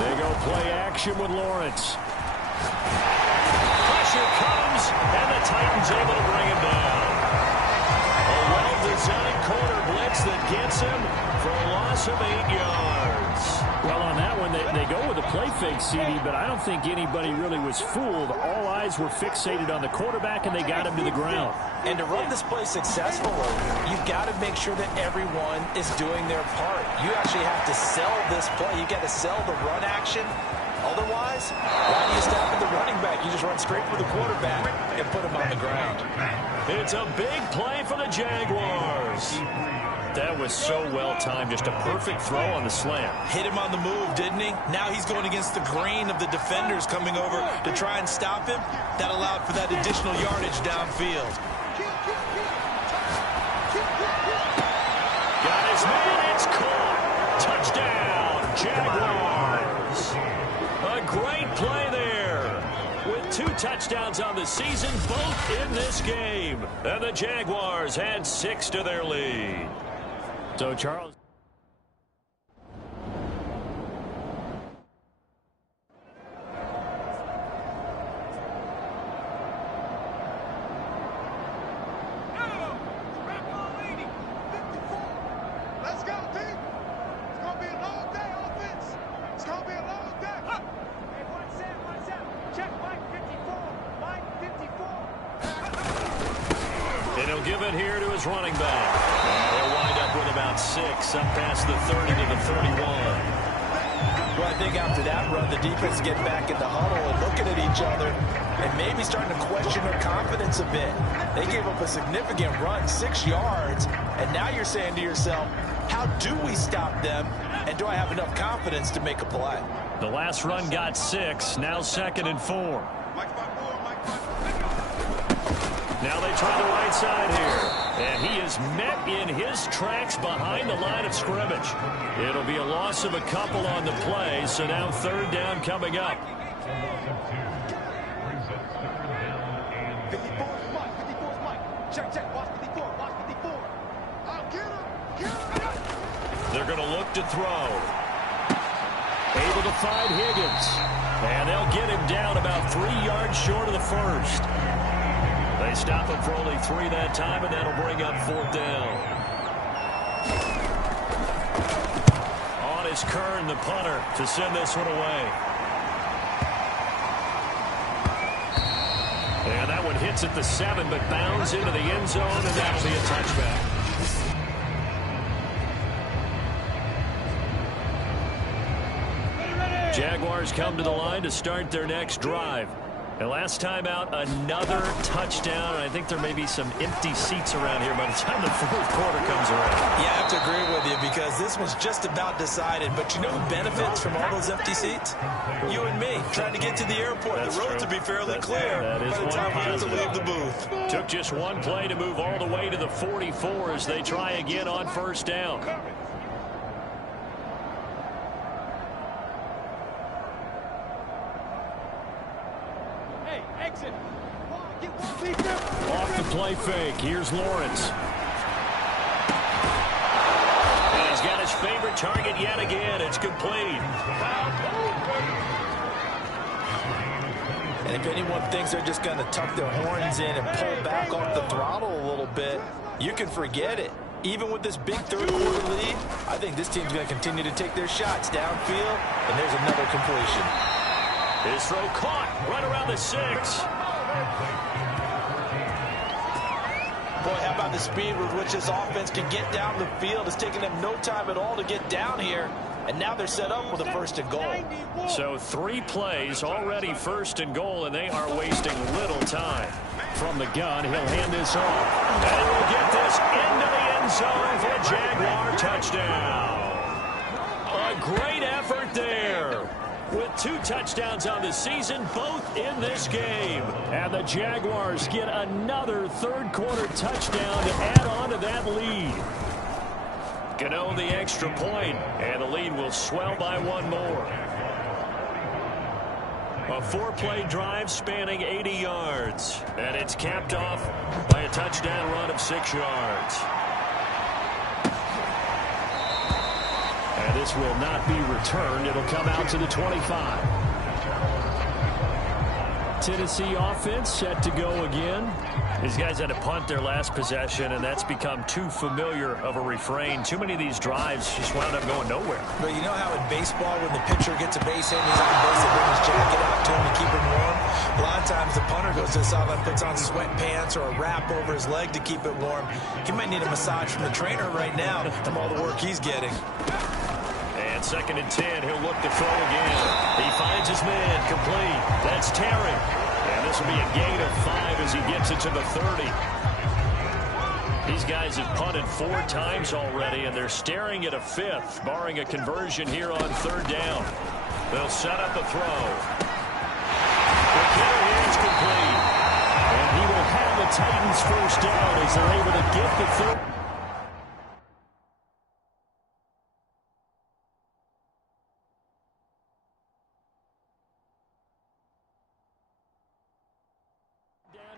They go play action with Lawrence. Pressure comes, and the Titans able to bring him down. A well-designed corner blitz that gets him for a loss of 8 yards. Well, on that one, they go with a play fake, CD, but I don't think anybody really was fooled. All eyes were fixated on the quarterback, and they got him to the ground. And to run this play successfully, you've got to make sure that everyone is doing their part. You actually have to sell this play. You've got to sell the run action. Otherwise, why do you stop at the running back? You just run straight for the quarterback and put him on the ground. It's a big play for the Jaguars. That was so well-timed. Just a perfect throw on the slant. Hit him on the move, didn't he? Now he's going against the grain of the defenders coming over to try and stop him. That allowed for that additional yardage downfield. Got his man. It's caught. Touchdown, Jaguars. A great play there. With 2 touchdowns on the season, both in this game. And the Jaguars add 6 to their lead. So, Charles. Let's go, team. It's going to be a long day, offense. It's going to be a long day. Hey, one set. Check Mike 54. And he'll give it here to his running back. They'll wind up with about 6 up past the 30 to the 31. Well, I think after that run, the defense get back in the huddle and looking at each other and maybe starting to question their confidence a bit. They gave up a significant run, 6 yards, and now you're saying to yourself, how do we stop them, and do I have enough confidence to make a play? The last run got 6, now 2nd and 4. Now they try the right side here. And he is met in his tracks behind the line of scrimmage. It'll be a loss of a couple on the play, so now 3rd down coming up. 54's Mike. Check. Watch 54. I'll get him. They're going to look to throw. Able to find Higgins. And they'll get him down about 3 yards short of the first. They stop him for only 3 that time, and that'll bring up 4th down. On is Kern, the punter, to send this one away. And that one hits at the 7, but bounds into the end zone, and that'll be a touchback. Jaguars come to the line to start their next drive. And last time out, another touchdown. I think there may be some empty seats around here by the time the fourth quarter comes around. Yeah, I have to agree with you because this one's just about decided. But you know who benefits from all those empty seats? You and me, trying to get to the airport. That's the road true. to be fairly clear by the time we have to leave the booth. Took just one play to move all the way to the 44 as they try again on first down. Off the play fake. Here's Lawrence. And he's got his favorite target yet again. It's complete. And if anyone thinks they're just going to tuck their horns in and pull back off the throttle a little bit, you can forget it. Even with this big third quarter lead, I think this team's going to continue to take their shots downfield, and there's another completion. His throw caught right around the 6. Boy, how about the speed with which this offense can get down the field? It's taking them no time at all to get down here, and now they're set up with a first and goal. So 3 plays, already first and goal, and they are wasting little time. From the gun, he'll hand this off. And he will get this into the end zone for a Jaguar touchdown. A great effort there. With 2 touchdowns on the season, both in this game. And the Jaguars get another third quarter touchdown to add on to that lead. Gano the extra point, and the lead will swell by 1 more. A 4-play drive spanning 80 yards. And it's capped off by a touchdown run of 6 yards. And this will not be returned. It'll come out to the 25. Tennessee offense set to go again. These guys had to punt their last possession, and that's become too familiar of a refrain. Too many of these drives just wound up going nowhere. But you know how in baseball, when the pitcher gets a base hit and he's on base, they bring his jacket out to him to keep him warm? A lot of times the punter goes to the sideline, puts on sweatpants or a wrap over his leg to keep it warm. He might need a massage from the trainer right now from all the work he's getting. And 2nd and 10, he'll look to throw again. He finds his man, complete. That's Terry. And this will be a gain of 5 as he gets it to the 30. These guys have punted 4 times already, and they're staring at a 5th, barring a conversion here on 3rd down. They'll set up a throw. The kicker here is complete. And he will have the Titans first down as they're able to get the third.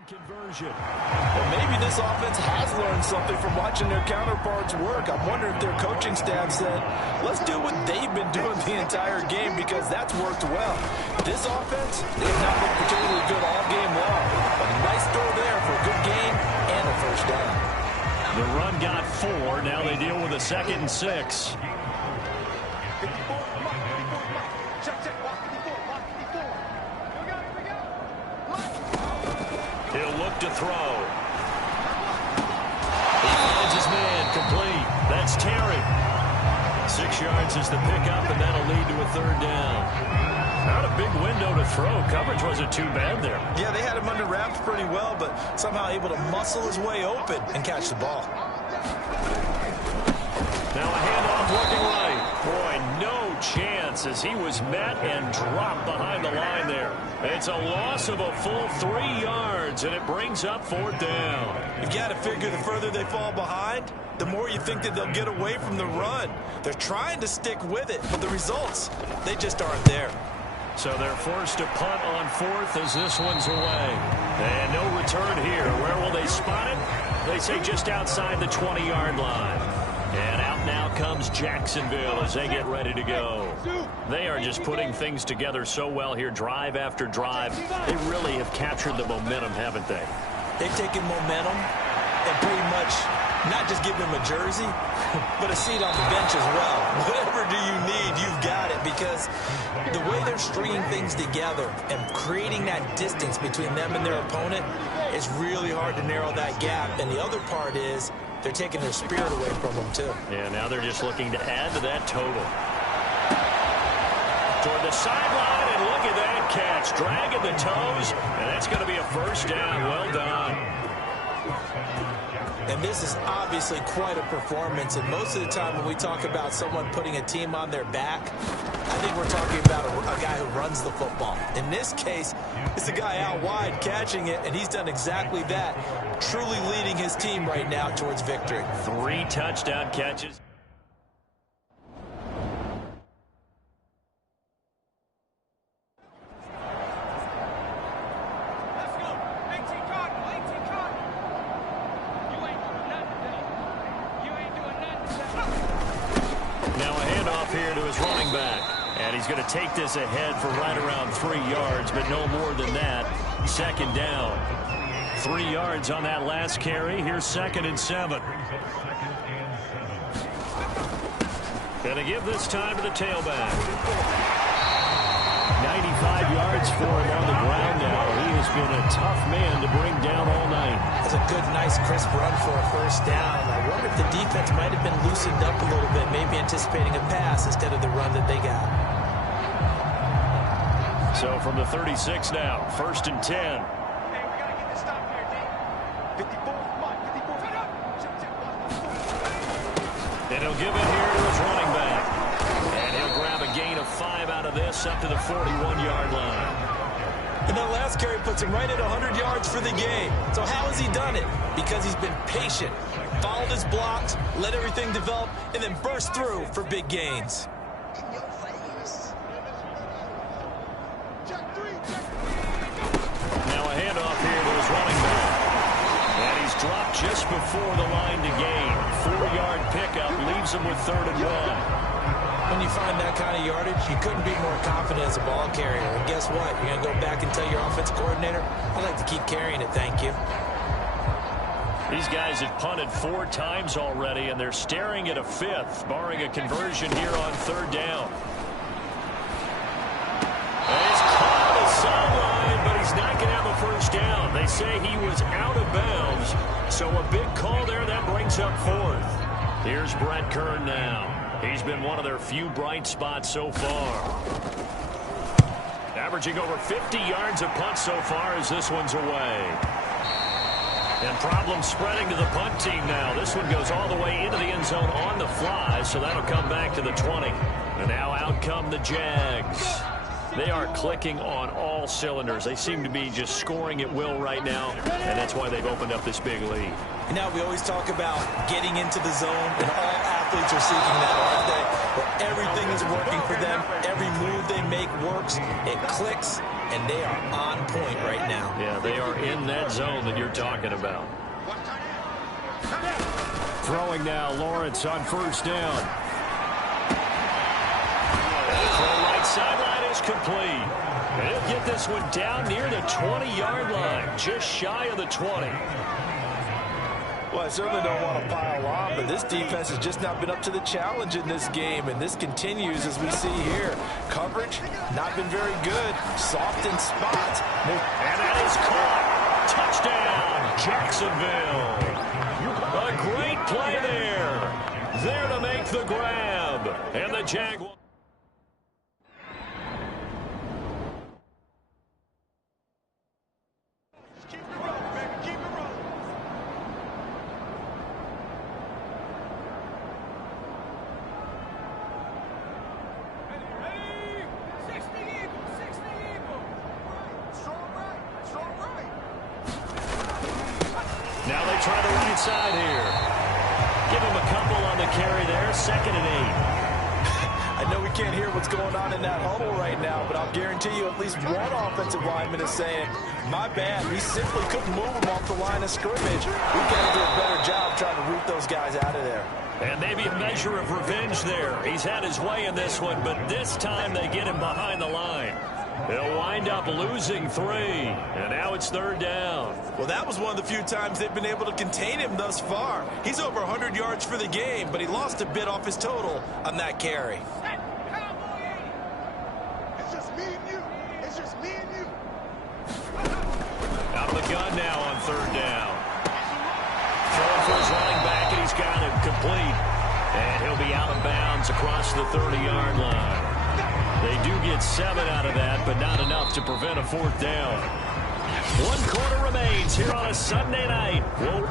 Conversion. Well, maybe this offense has learned something from watching their counterparts work. I'm wondering if their coaching staff said, let's do what they've been doing the entire game because that's worked well. This offense, they have not looked particularly good all game long. But a nice throw there for a good game and a first down. The run got 4. Now they deal with a 2nd and 6. He'll look to throw. He finds his man, complete. That's Terry. 6 yards is the pickup, and that'll lead to a 3rd down. Not a big window to throw. Coverage wasn't too bad there. Yeah, they had him under wraps pretty well, but somehow able to muscle his way open and catch the ball. Now a handoff looking right. Boy, no chance as he was met and dropped behind the line there. It's a loss of a full 3 yards, and it brings up 4th down. You've got to figure the further they fall behind, the more you think that they'll get away from the run. They're trying to stick with it, but the results, they just aren't there. So they're forced to punt on 4th as this one's away. And no return here. Where will they spot it? They say just outside the 20-yard line. And out now comes Jacksonville as they get ready to go. They are just putting things together so well here, drive after drive. They really have captured the momentum, haven't they? They've taken momentum and pretty much not just give them a jersey, but a seat on the bench as well. Whatever do you need, you've got it, because the way they're stringing things together and creating that distance between them and their opponent is really hard to narrow that gap. And the other part is they're taking their spirit away from them, too. Yeah, now they're just looking to add to that total. toward the sideline, and look at that catch. Dragging the toes, and that's going to be a first down. Well done. And this is obviously quite a performance. And most of the time when we talk about someone putting a team on their back, I think we're talking about a guy who runs the football. In this case, it's a guy out wide catching it, and he's done exactly that, truly leading his team right now towards victory. 3 touchdown catches. Going to take this ahead for right around 3 yards, but no more than that. Second down. 3 yards on that last carry. Here's 2nd and 7. Going to give this time to the tailback. 95 yards for him on the ground now. He has been a tough man to bring down all night. That's a good, nice, crisp run for a first down. I wonder if the defense might have been loosened up a little bit, maybe anticipating a pass instead of the run that they got. So from the 36 now, 1st and 10. Hey, we got to get this stop here, D. 54, come on, 54. Shut up. And he'll give it here to his running back. And he'll grab a gain of 5 out of this up to the 41-yard line. And that last carry puts him right at 100 yards for the game. So how has he done it? Because he's been patient, followed his blocks, let everything develop, and then burst through for big gains. Now a handoff here to his running back. And he's dropped just before the line to gain. 4-yard pickup leaves him with 3rd and 1. When you find that kind of yardage, you couldn't be more confident as a ball carrier. And guess what? You're going to go back and tell your offense coordinator, I'd like to keep carrying it, thank you. These guys have punted 4 times already, and they're staring at a 5th, barring a conversion here on 3rd down. And he's caught on the sideline, but he's not going to have a first down. They say he was out of bounds, so a big call there. That brings up 4th. Here's Brett Kern now. He's been one of their few bright spots so far. Averaging over 50 yards a punt so far as this one's away. And problems spreading to the punt team now. This one goes all the way into the end zone on the fly, so that'll come back to the 20. And now out come the Jags. They are clicking on all cylinders. They seem to be just scoring at will right now, and that's why they've opened up this big lead. Now we always talk about getting into the zone, and all athletes are seeking that, aren't they? Where everything is working for them, every move they make works, it clicks, and they are on point right now. Yeah, they are in that zone that you're talking about. Throwing now, Lawrence on 1st down. Throw right sideline is complete. And he'll get this one down near the 20-yard line, just shy of the 20. Well, I certainly don't want to pile on, but this defense has just not been up to the challenge in this game, and this continues as we see here. Coverage, not been very good. Soft in spots. And that is caught. Touchdown, Jacksonville. A great play there. There to make the grab. And the Jaguars. Now they try the right side here. Give him a couple on the carry there. 2nd and 8. I know we can't hear what's going on in that huddle right now, but I'll guarantee you at least one offensive lineman is saying, my bad, we simply couldn't move them off the line of scrimmage. We've got to do a better job trying to root those guys out of there. And maybe a measure of revenge there. He's had his way in this one, but this time they get him behind the line. They'll wind up losing 3, and now it's 3rd down. Well, that was one of the few times they've been able to contain him thus far. He's over 100 yards for the game, but he lost a bit off his total on that carry. It's just me and you. It's just me and you. Out of the gun now on 3rd down. Throwing for his running back, and he's got him complete. And he'll be out of bounds across the 30-yard line. They do get get 7 out of that, but not enough to prevent a 4th down. 1 quarter remains here on a Sunday night. Whoa.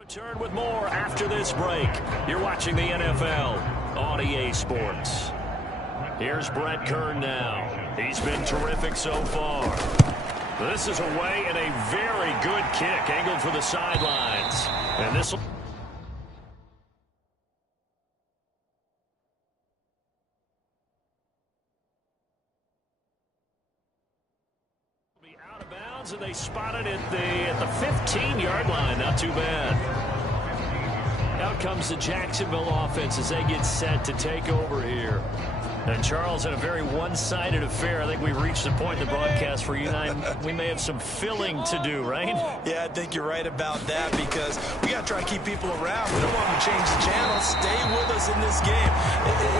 Return with more after this break. You're watching the NFL on EA Sports. Here's Brett Kern now. He's been terrific so far. This is away and a very good kick angled for the sidelines. And this will be out of bounds, and they spotted it at the 15-yard line. Not too bad. Out comes the Jacksonville offense as they get set to take over here. And Charles, in a very one-sided affair, I think we've reached the point in the broadcast where you and I, we may have some filling to do, right? Yeah, I think you're right about that because we got to try to keep people around. We don't want them to change the channel. Stay with us in this game.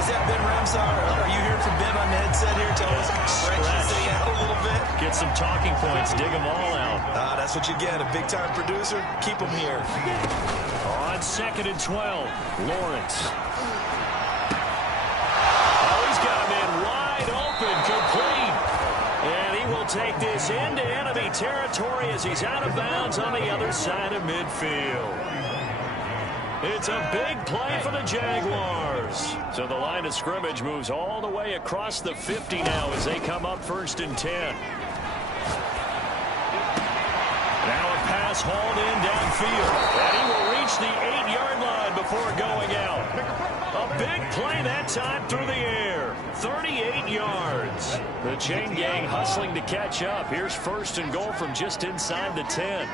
Is that Ben Ramsar? Are you hearing from Ben on the headset here? Tell us, stretch this thing out a little bit. Get some talking points. Dig them all out. That's what you get. A big-time producer. Keep them here. On 2nd and 12, Lawrence. Complete. And he will take this into enemy territory as he's out of bounds on the other side of midfield. It's a big play for the Jaguars. So the line of scrimmage moves all the way across the 50 now as they come up 1st and 10. Now a pass hauled in downfield. And he will reach the 8-yard line before going out. A big play that time through the air. 38 yards. The chain gang hustling to catch up. Here's 1st and goal from just inside the 10.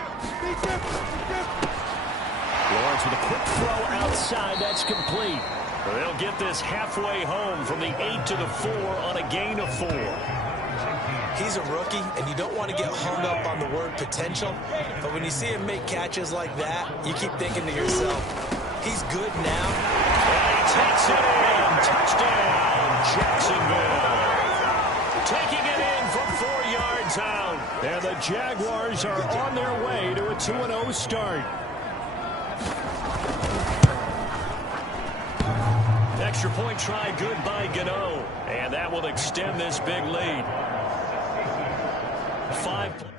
Lawrence with a quick throw outside. That's complete. They'll get this halfway home from the 8 to the 4 on a gain of 4. He's a rookie, and you don't want to get hung up on the word potential. But when you see him make catches like that, you keep thinking to yourself, he's good now. And he takes it in. Touchdown, Jacksonville. Taking it in from 4 yards out. And the Jaguars are on their way to a 2-0 start. Extra point try good by Gano. And that will extend this big lead. 5 points.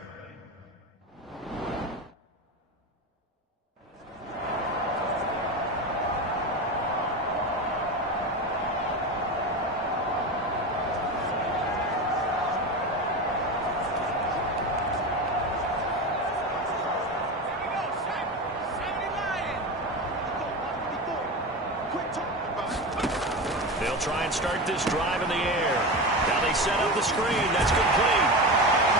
They'll try and start this drive in the air. Now they set up the screen. That's complete.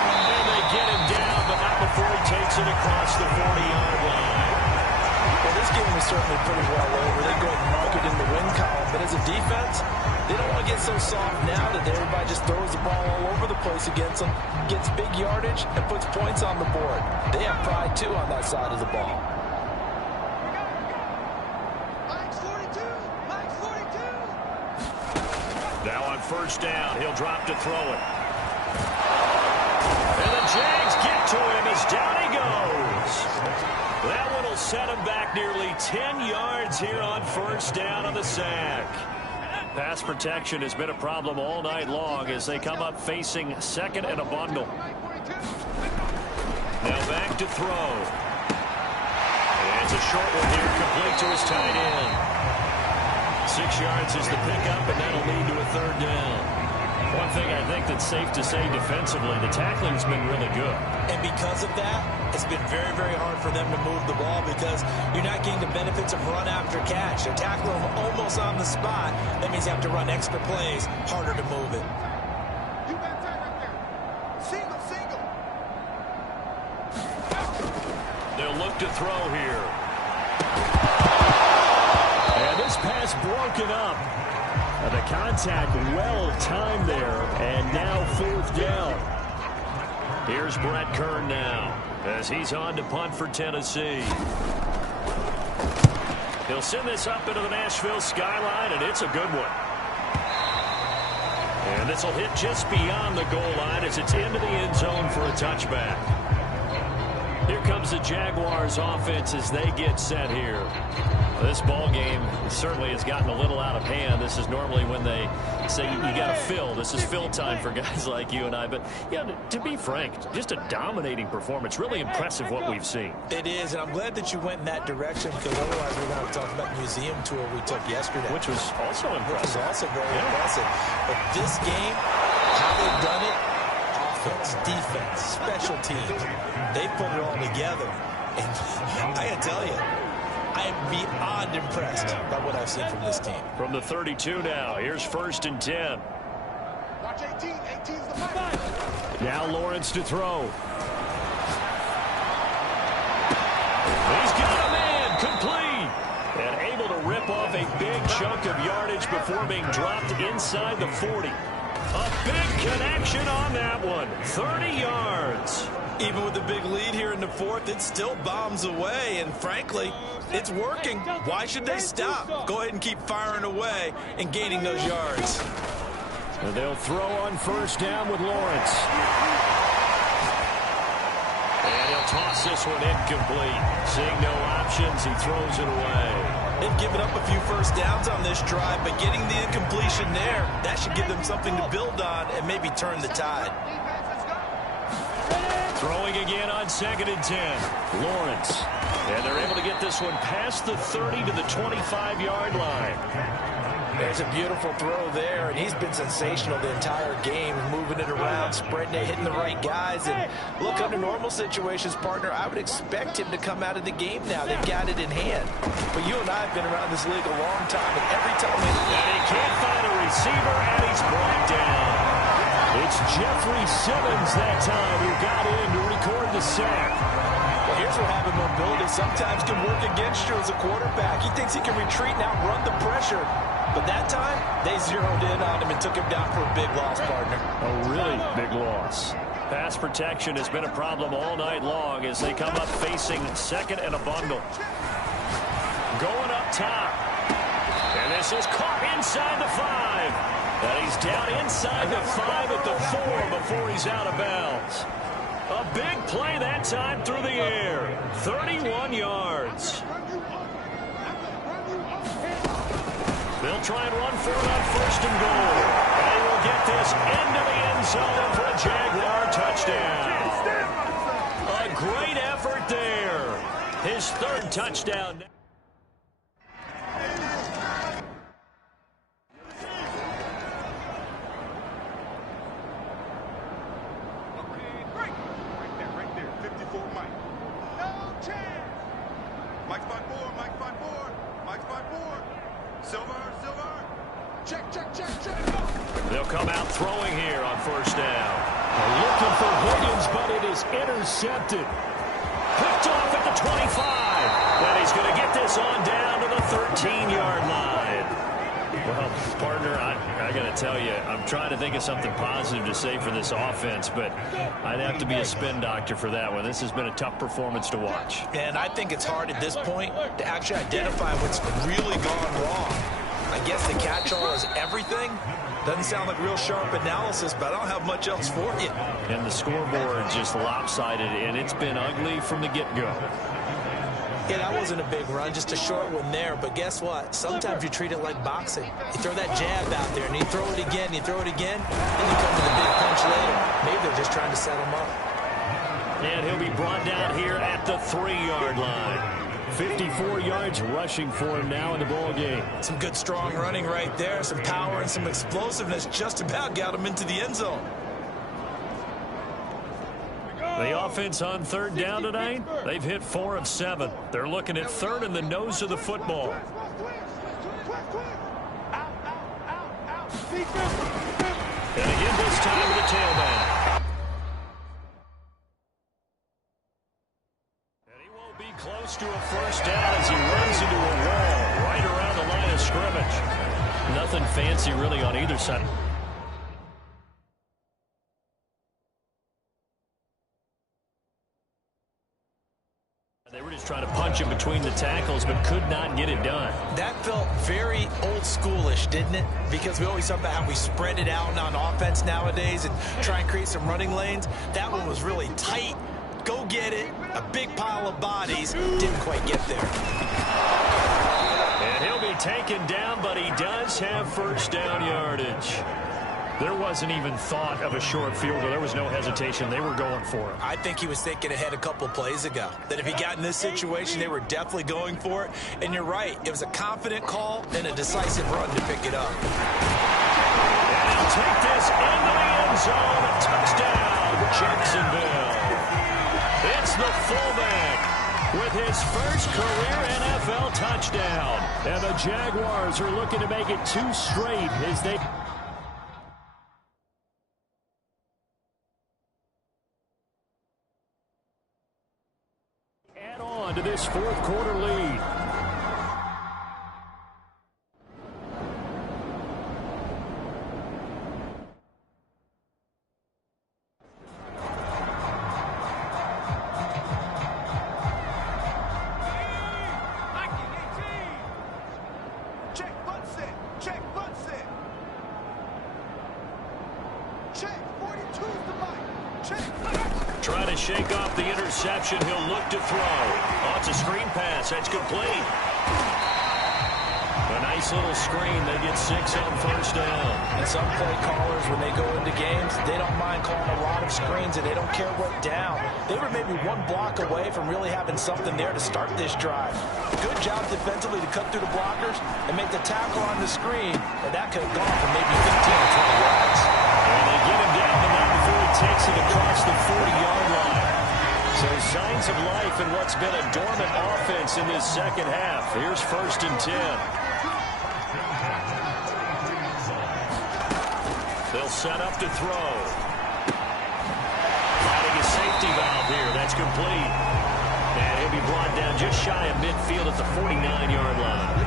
And they get him down, but not before he takes it across the 40-yard line. Well, this game is certainly pretty well over. They go and mark it in the win column. But as a defense, they don't want to get so soft now that everybody just throws the ball all over the place against them, gets big yardage, and puts points on the board. They have pride, too, on that side of the ball. Now on 1st down, he'll drop to throw it. And the Jags get to him as down he goes. That one will set him back nearly 10 yards here on 1st down on the sack. Pass protection has been a problem all night long as they come up facing 2nd and a bundle. Now back to throw. And it's a short one here, complete to his tight end. 6 yards is the pickup, and that'll lead to a 3rd down. One thing I think that's safe to say defensively, the tackling's been really good. And because of that, it's been very, very hard for them to move the ball because you're not getting the benefits of run after catch. They're tackling them almost on the spot. That means you have to run extra plays, harder to move it. You got that right there. Single, single. They'll look to throw here. And this pass broken up. The contact well timed there, and now 4th down. Here's Brett Kern now as he's on to punt for Tennessee. He'll send this up into the Nashville skyline, and it's a good one. And this will hit just beyond the goal line as it's into the end zone for a touchback. Here comes the Jaguars offense as they get set here. This ball game certainly has gotten a little out of hand. This is normally when they say you got to fill. This is fill time for guys like you and I. But, yeah, to be frank, just a dominating performance. Really impressive what we've seen. It is, and I'm glad that you went in that direction because otherwise we're going to talk about the museum tour we took yesterday. Which was also impressive. Which was also very impressive. But this game, how they've done it, offense, defense, special teams, they put it all together. And I got to tell you, I am beyond impressed by what I've seen from this team. From the 32 now, here's 1st and 10. Watch 18. 18's the fight. Now Lawrence to throw. He's got a man, complete. And able to rip off a big chunk of yardage before being dropped inside the 40. A big connection on that one. 30 yards. Even with the big lead here in the 4th, it still bombs away, and frankly, it's working. Why should they stop? Go ahead and keep firing away and gaining those yards. And they'll throw on 1st down with Lawrence. And he'll toss this one incomplete. Seeing no options, he throws it away. They've given up a few 1st downs on this drive, but getting the incompletion there, that should give them something to build on and maybe turn the tide. Throwing again on 2nd and 10. Lawrence. And they're able to get this one past the 30 to the 25-yard line. There's a beautiful throw there, and he's been sensational the entire game, moving it around, spreading it, hitting the right guys. And look, under normal situations, partner, I would expect him to come out of the game now. They've got it in hand. But you and I have been around this league a long time, and every time we... And he can't find a receiver, and he's brought down. It's Jeffrey Simmons that time who got in to record the sack. Well, here's where having mobility sometimes can work against you as a quarterback. He thinks he can retreat and outrun the pressure. But that time, they zeroed in on him and took him down for a big loss, partner. A really big loss. Pass protection has been a problem all night long as they come up facing 2nd and a bundle. Going up top. And this is caught inside the 5. And he's down inside the 5 at the 4 before he's out of bounds. A big play that time through the air. 31 yards. They'll try and run for it on 1st and goal. And he will get this into the end zone for a Jaguar touchdown. A great effort there. His 3rd touchdown. They'll come out throwing here on 1st down. Looking for Higgins, but it is intercepted. Picked off at the 25. And he's going to get this on down to the 13-yard line. Well, partner, I got to tell you, I'm trying to think of something positive to say for this offense, but I'd have to be a spin doctor for that one. This has been a tough performance to watch. And I think it's hard at this point to actually identify what's really gone wrong. I guess the catch-all is everything. Doesn't sound like real sharp analysis, but I don't have much else for you. And the scoreboard just lopsided, and it's been ugly from the get-go. Yeah, that wasn't a big run, just a short one there. But guess what? Sometimes you treat it like boxing. You throw that jab out there, and you throw it again, you throw it again, then you come to the big punch later. Maybe they're just trying to set him up. And he'll be brought down here at the 3-yard line. 54 yards rushing for him now in the ball game. Some good strong running right there. Some power and some explosiveness just about got him into the end zone. The offense on 3rd down tonight, they've hit 4 of 7. They're looking at 3rd in the nose of the football. And again this time with the tailback. Close to a 1st down as he runs into a wall right around the line of scrimmage. Nothing fancy really on either side. They were just trying to punch interception between the tackles, but could not get it done. That felt very old schoolish, didn't it? Because we always talk about how we spread it out on offense nowadays and try and create some running lanes. That one was really tight. Go get it. A big pile of bodies. Didn't quite get there. And he'll be taken down, but he does have first down yardage. There wasn't even thought of a short field goal. There was no hesitation. They were going for it. I think he was thinking ahead a couple plays ago, that if he got in this situation, they were definitely going for it. And you're right. It was a confident call and a decisive run to pick it up. And he'll take this into the end zone. A touchdown, Jacksonville. It's the fullback with his first career NFL touchdown. And the Jaguars are looking to make it 2 straight as they... add on to this fourth quarter lead. Check, butt set. Check, butt set. Check, 42's the mic. Check. Trying to shake off the interception. He'll look to throw. Oh, it's a screen pass. That's complete. A nice little screen. They get 6 on first down. And some play callers, when they go into games, they don't mind calling a lot of screens, and they don't care what down. They were maybe 1 block away from really having something there to start this drive. Good job defensively to cut through the blockers and make the tackle on the screen, and that could have gone for maybe 15 or 20 yards. And they get him down the net before he takes it across the 40-yard line. So signs of life in what's been a dormant offense in this second half. Here's 1st and 10. They'll set up to throw. Finding a safety valve here. That's complete. And he'll be brought down just shy of midfield at the 49-yard line.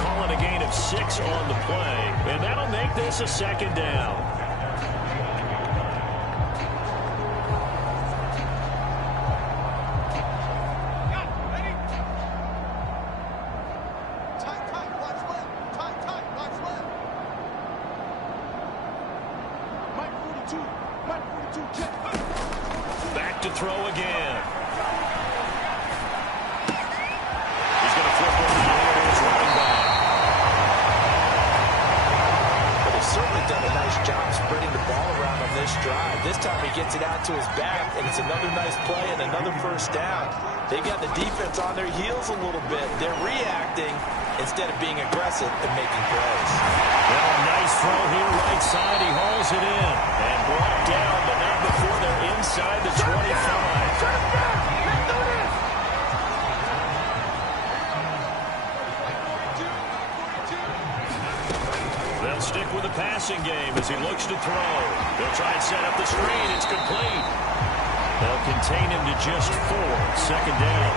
Calling a gain of 6 on the play. And that'll make this a 2nd down. Back to throw again. He's going to flip over to his running back. But he's certainly done a nice job spreading the ball around on this drive. This time he gets it out to his back, and it's another nice play and another first down. They got the defense on their heels a little bit. They're reacting instead of being aggressive and making plays. Well, nice throw here right side. He hauls it in and brought down, but not before they're inside the 25. They'll stick with the passing game as he looks to throw. They'll try and set up the screen. It's complete. They'll contain him to just 4. 2nd down.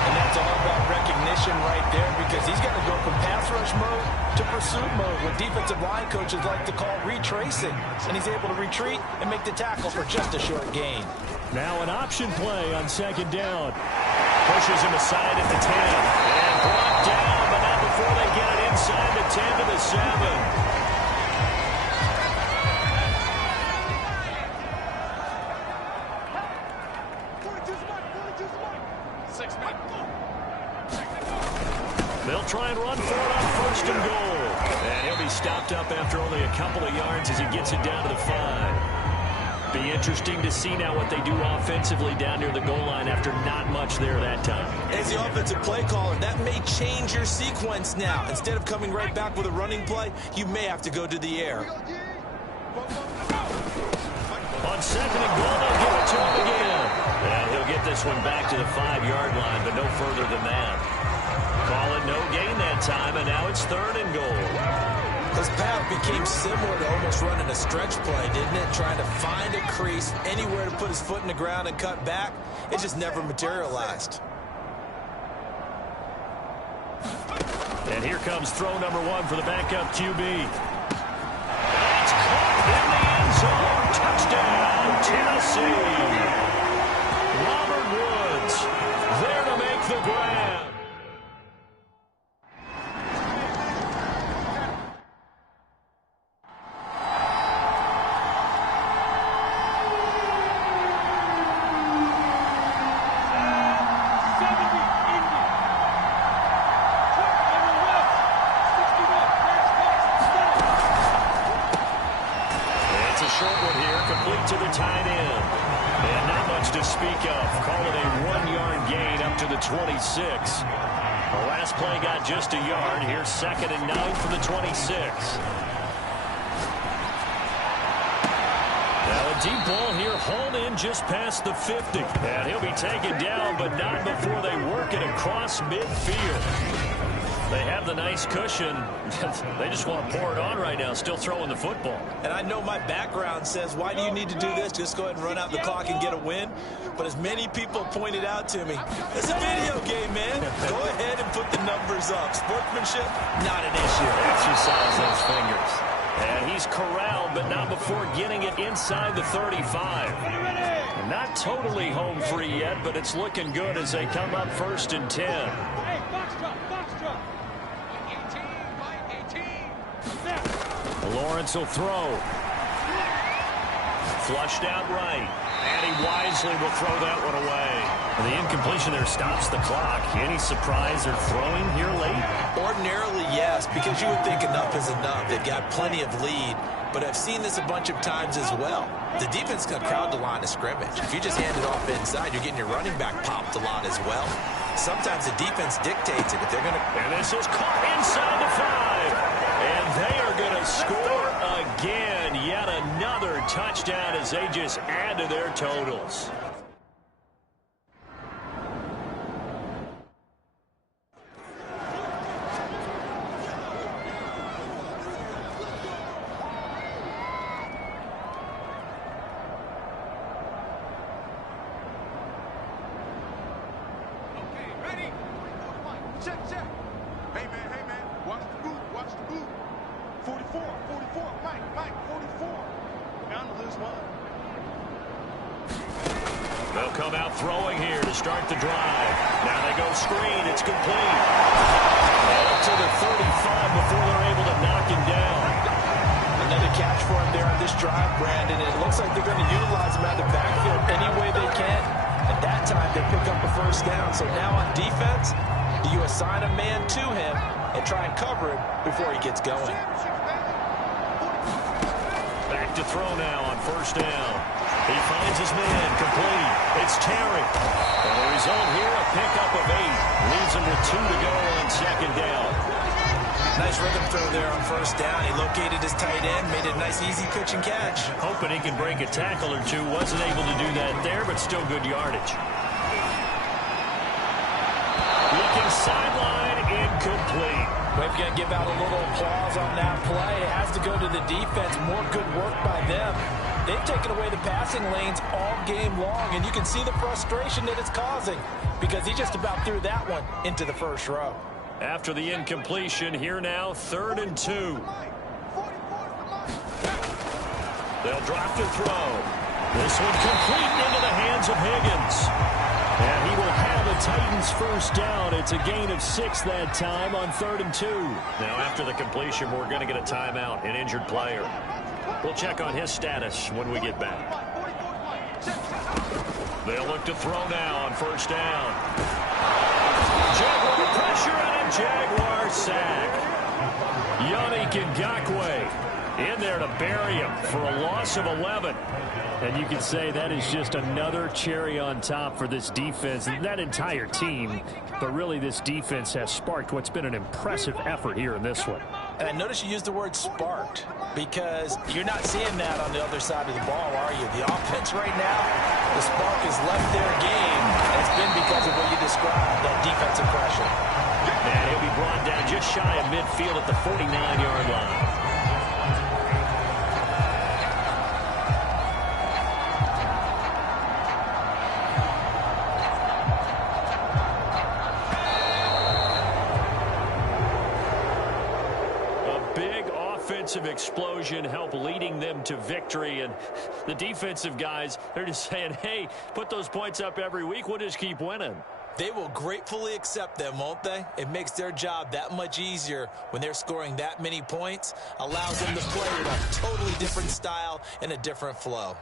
And that's all about recognition right there, because he's got to go from pass rush mode to pursuit mode, what defensive line coaches like to call retracing. And he's able to retreat and make the tackle for just a short gain. Now an option play on 2nd down. Pushes him aside at the 10. And brought down, but not before they get it inside the 10 to the 7. They'll try and run for it on 1st and goal. And he'll be stopped up after only a couple of yards as he gets it down to the 5. Be interesting to see now what they do offensively down near the goal line after not much there that time. As the offensive play caller, that may change your sequence now. Instead of coming right back with a running play, you may have to go to the air. On 2nd and goal, they'll give it to him again. And he'll get this one back to the 5-yard line, but no further than that. Call it no gain that time, and now it's 3rd and goal. His path became similar to almost running a stretch play, didn't it? Trying to find a crease, anywhere to put his foot in the ground and cut back. It just never materialized. And here comes throw number 1 for the backup QB. It's caught in the end zone. Touchdown, Tennessee. Robert Woods there to make the grab. short one here, complete to the tight end. And not much to speak of. Call it a 1-yard gain up to the 26. The last play got just a yard. Here's 2nd and 9 from the 26. Now a deep ball here, hauled in just past the 50. And he'll be taken down, but not before they work it across midfield. They have the nice cushion. They just want to pour it on right now, still throwing the football. And I know my background says, why do you need to do this? Just go ahead and run out the clock and get a win. But as many people pointed out to me, it's a video game, man. Go ahead and put the numbers up. Sportsmanship, not an issue. Exercise those fingers. And he's corralled, but not before getting it inside the 35. Not totally home free yet, but it's looking good as they come up 1st and 10. Hey, box drop. Lawrence will throw. Flushed out right. And he wisely will throw that one away. And the incompletion there stops the clock. Any surprise they're throwing here late? Ordinarily, yes, because you would think enough is enough. They've got plenty of lead, but I've seen this a bunch of times as well. The defense can crowd the line of scrimmage. If you just hand it off inside, you're getting your running back popped a lot as well. Sometimes the defense dictates it. If they're going to... And this is caught inside the 5. And they are going to score again. Yet another touchdown as they just add to their totals. Check. Hey, man. Watch the boot. 44, Mike, 44. Down to lose one. They'll come out throwing here to start the drive. Now they go screen. It's complete. And up to the 35 before they're able to knock him down. Another catch for him there on this drive, Brandon. It looks like they're going to utilize him out of the backfield any way they can. At that time, they pick up a 1st down. So now on defense, do you assign a man to him and try and cover him before he gets going? Back to throw now on 1st down. He finds his man, complete. It's Terry. And the result here, a pickup of 8. Leaves him with 2 to go on 2nd down. Nice rhythm throw there on 1st down. He located his tight end, made it a nice, easy pitch and catch. Hoping he can break a tackle or two. Wasn't able to do that there, but still good yardage. Looking sideline, incomplete. We've got to give out a little applause on that play. It has to go to the defense. More good work by them. They've taken away the passing lanes all game long, and you can see the frustration that it's causing because he just about threw that one into the 1st row. After the incompletion, here now, 3rd and 2. They'll drop to throw. This one complete into the hands of Higgins. And he will have a Titans 1st down. It's a gain of 6 that time on 3rd and 2. Now, after the completion, we're going to get a timeout, an injured player. We'll check on his status when we get back. They'll look to throw now on 1st down. Jaguar pressure and a Jaguar sack. Yannick Ngakoue in there to bury him for a loss of 11. And you can say that is just another cherry on top for this defense and that entire team. But really, this defense has sparked what's been an impressive effort here in this one. And I notice you used the word sparked because you're not seeing that on the other side of the ball, are you? The offense right now, the spark has left their game. And it's been because of what you described, that defensive pressure. And he'll be brought down just shy of midfield at the 49-yard line. Explosion help leading them to victory, and the defensive guys, they're just saying, hey, put those points up every week, we'll just keep winning. They will gratefully accept them, won't they? It makes their job that much easier when they're scoring that many points, allows them to play with a totally different style and a different flow.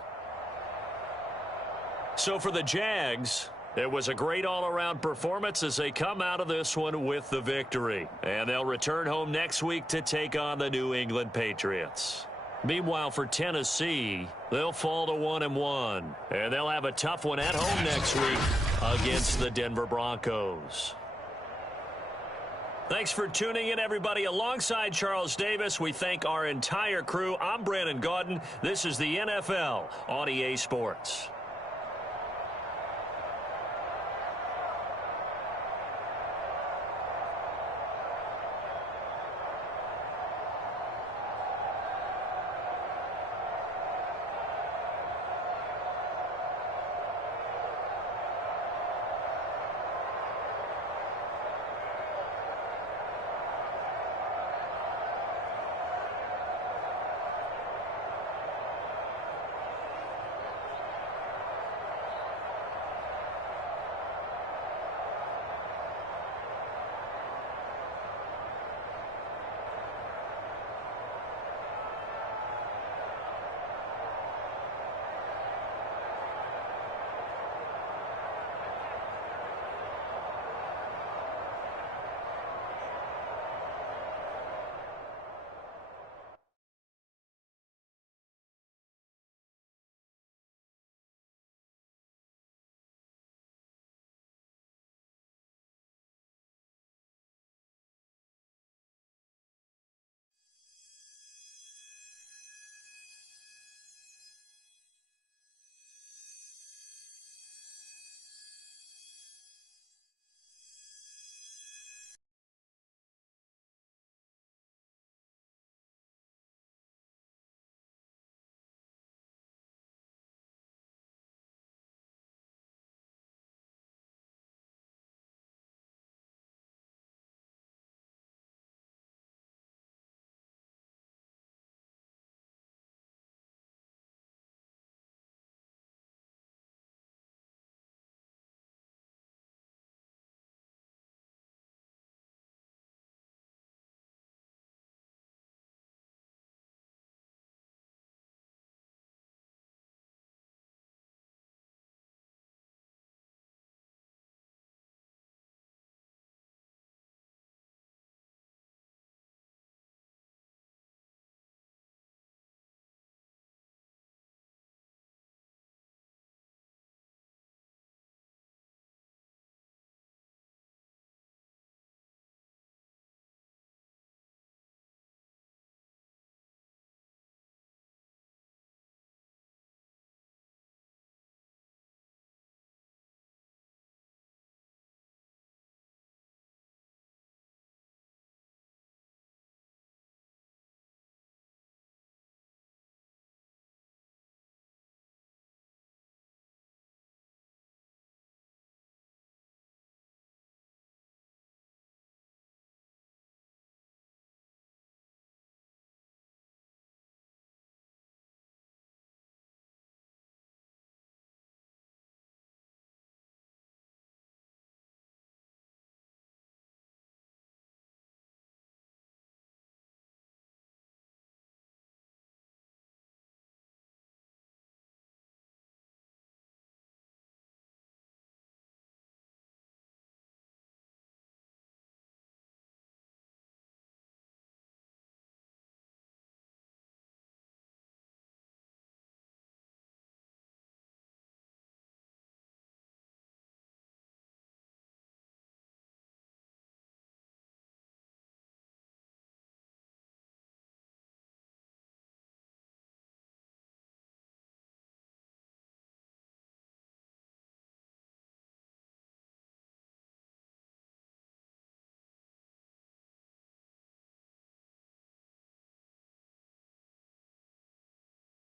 So for the Jags, it was a great all-around performance as they come out of this one with the victory. And they'll return home next week to take on the New England Patriots. Meanwhile, for Tennessee, they'll fall to 1-1. And they'll have a tough one at home next week against the Denver Broncos. Thanks for tuning in, everybody. Alongside Charles Davis, we thank our entire crew. I'm Brandon Gaudin. This is the NFL on EA Sports.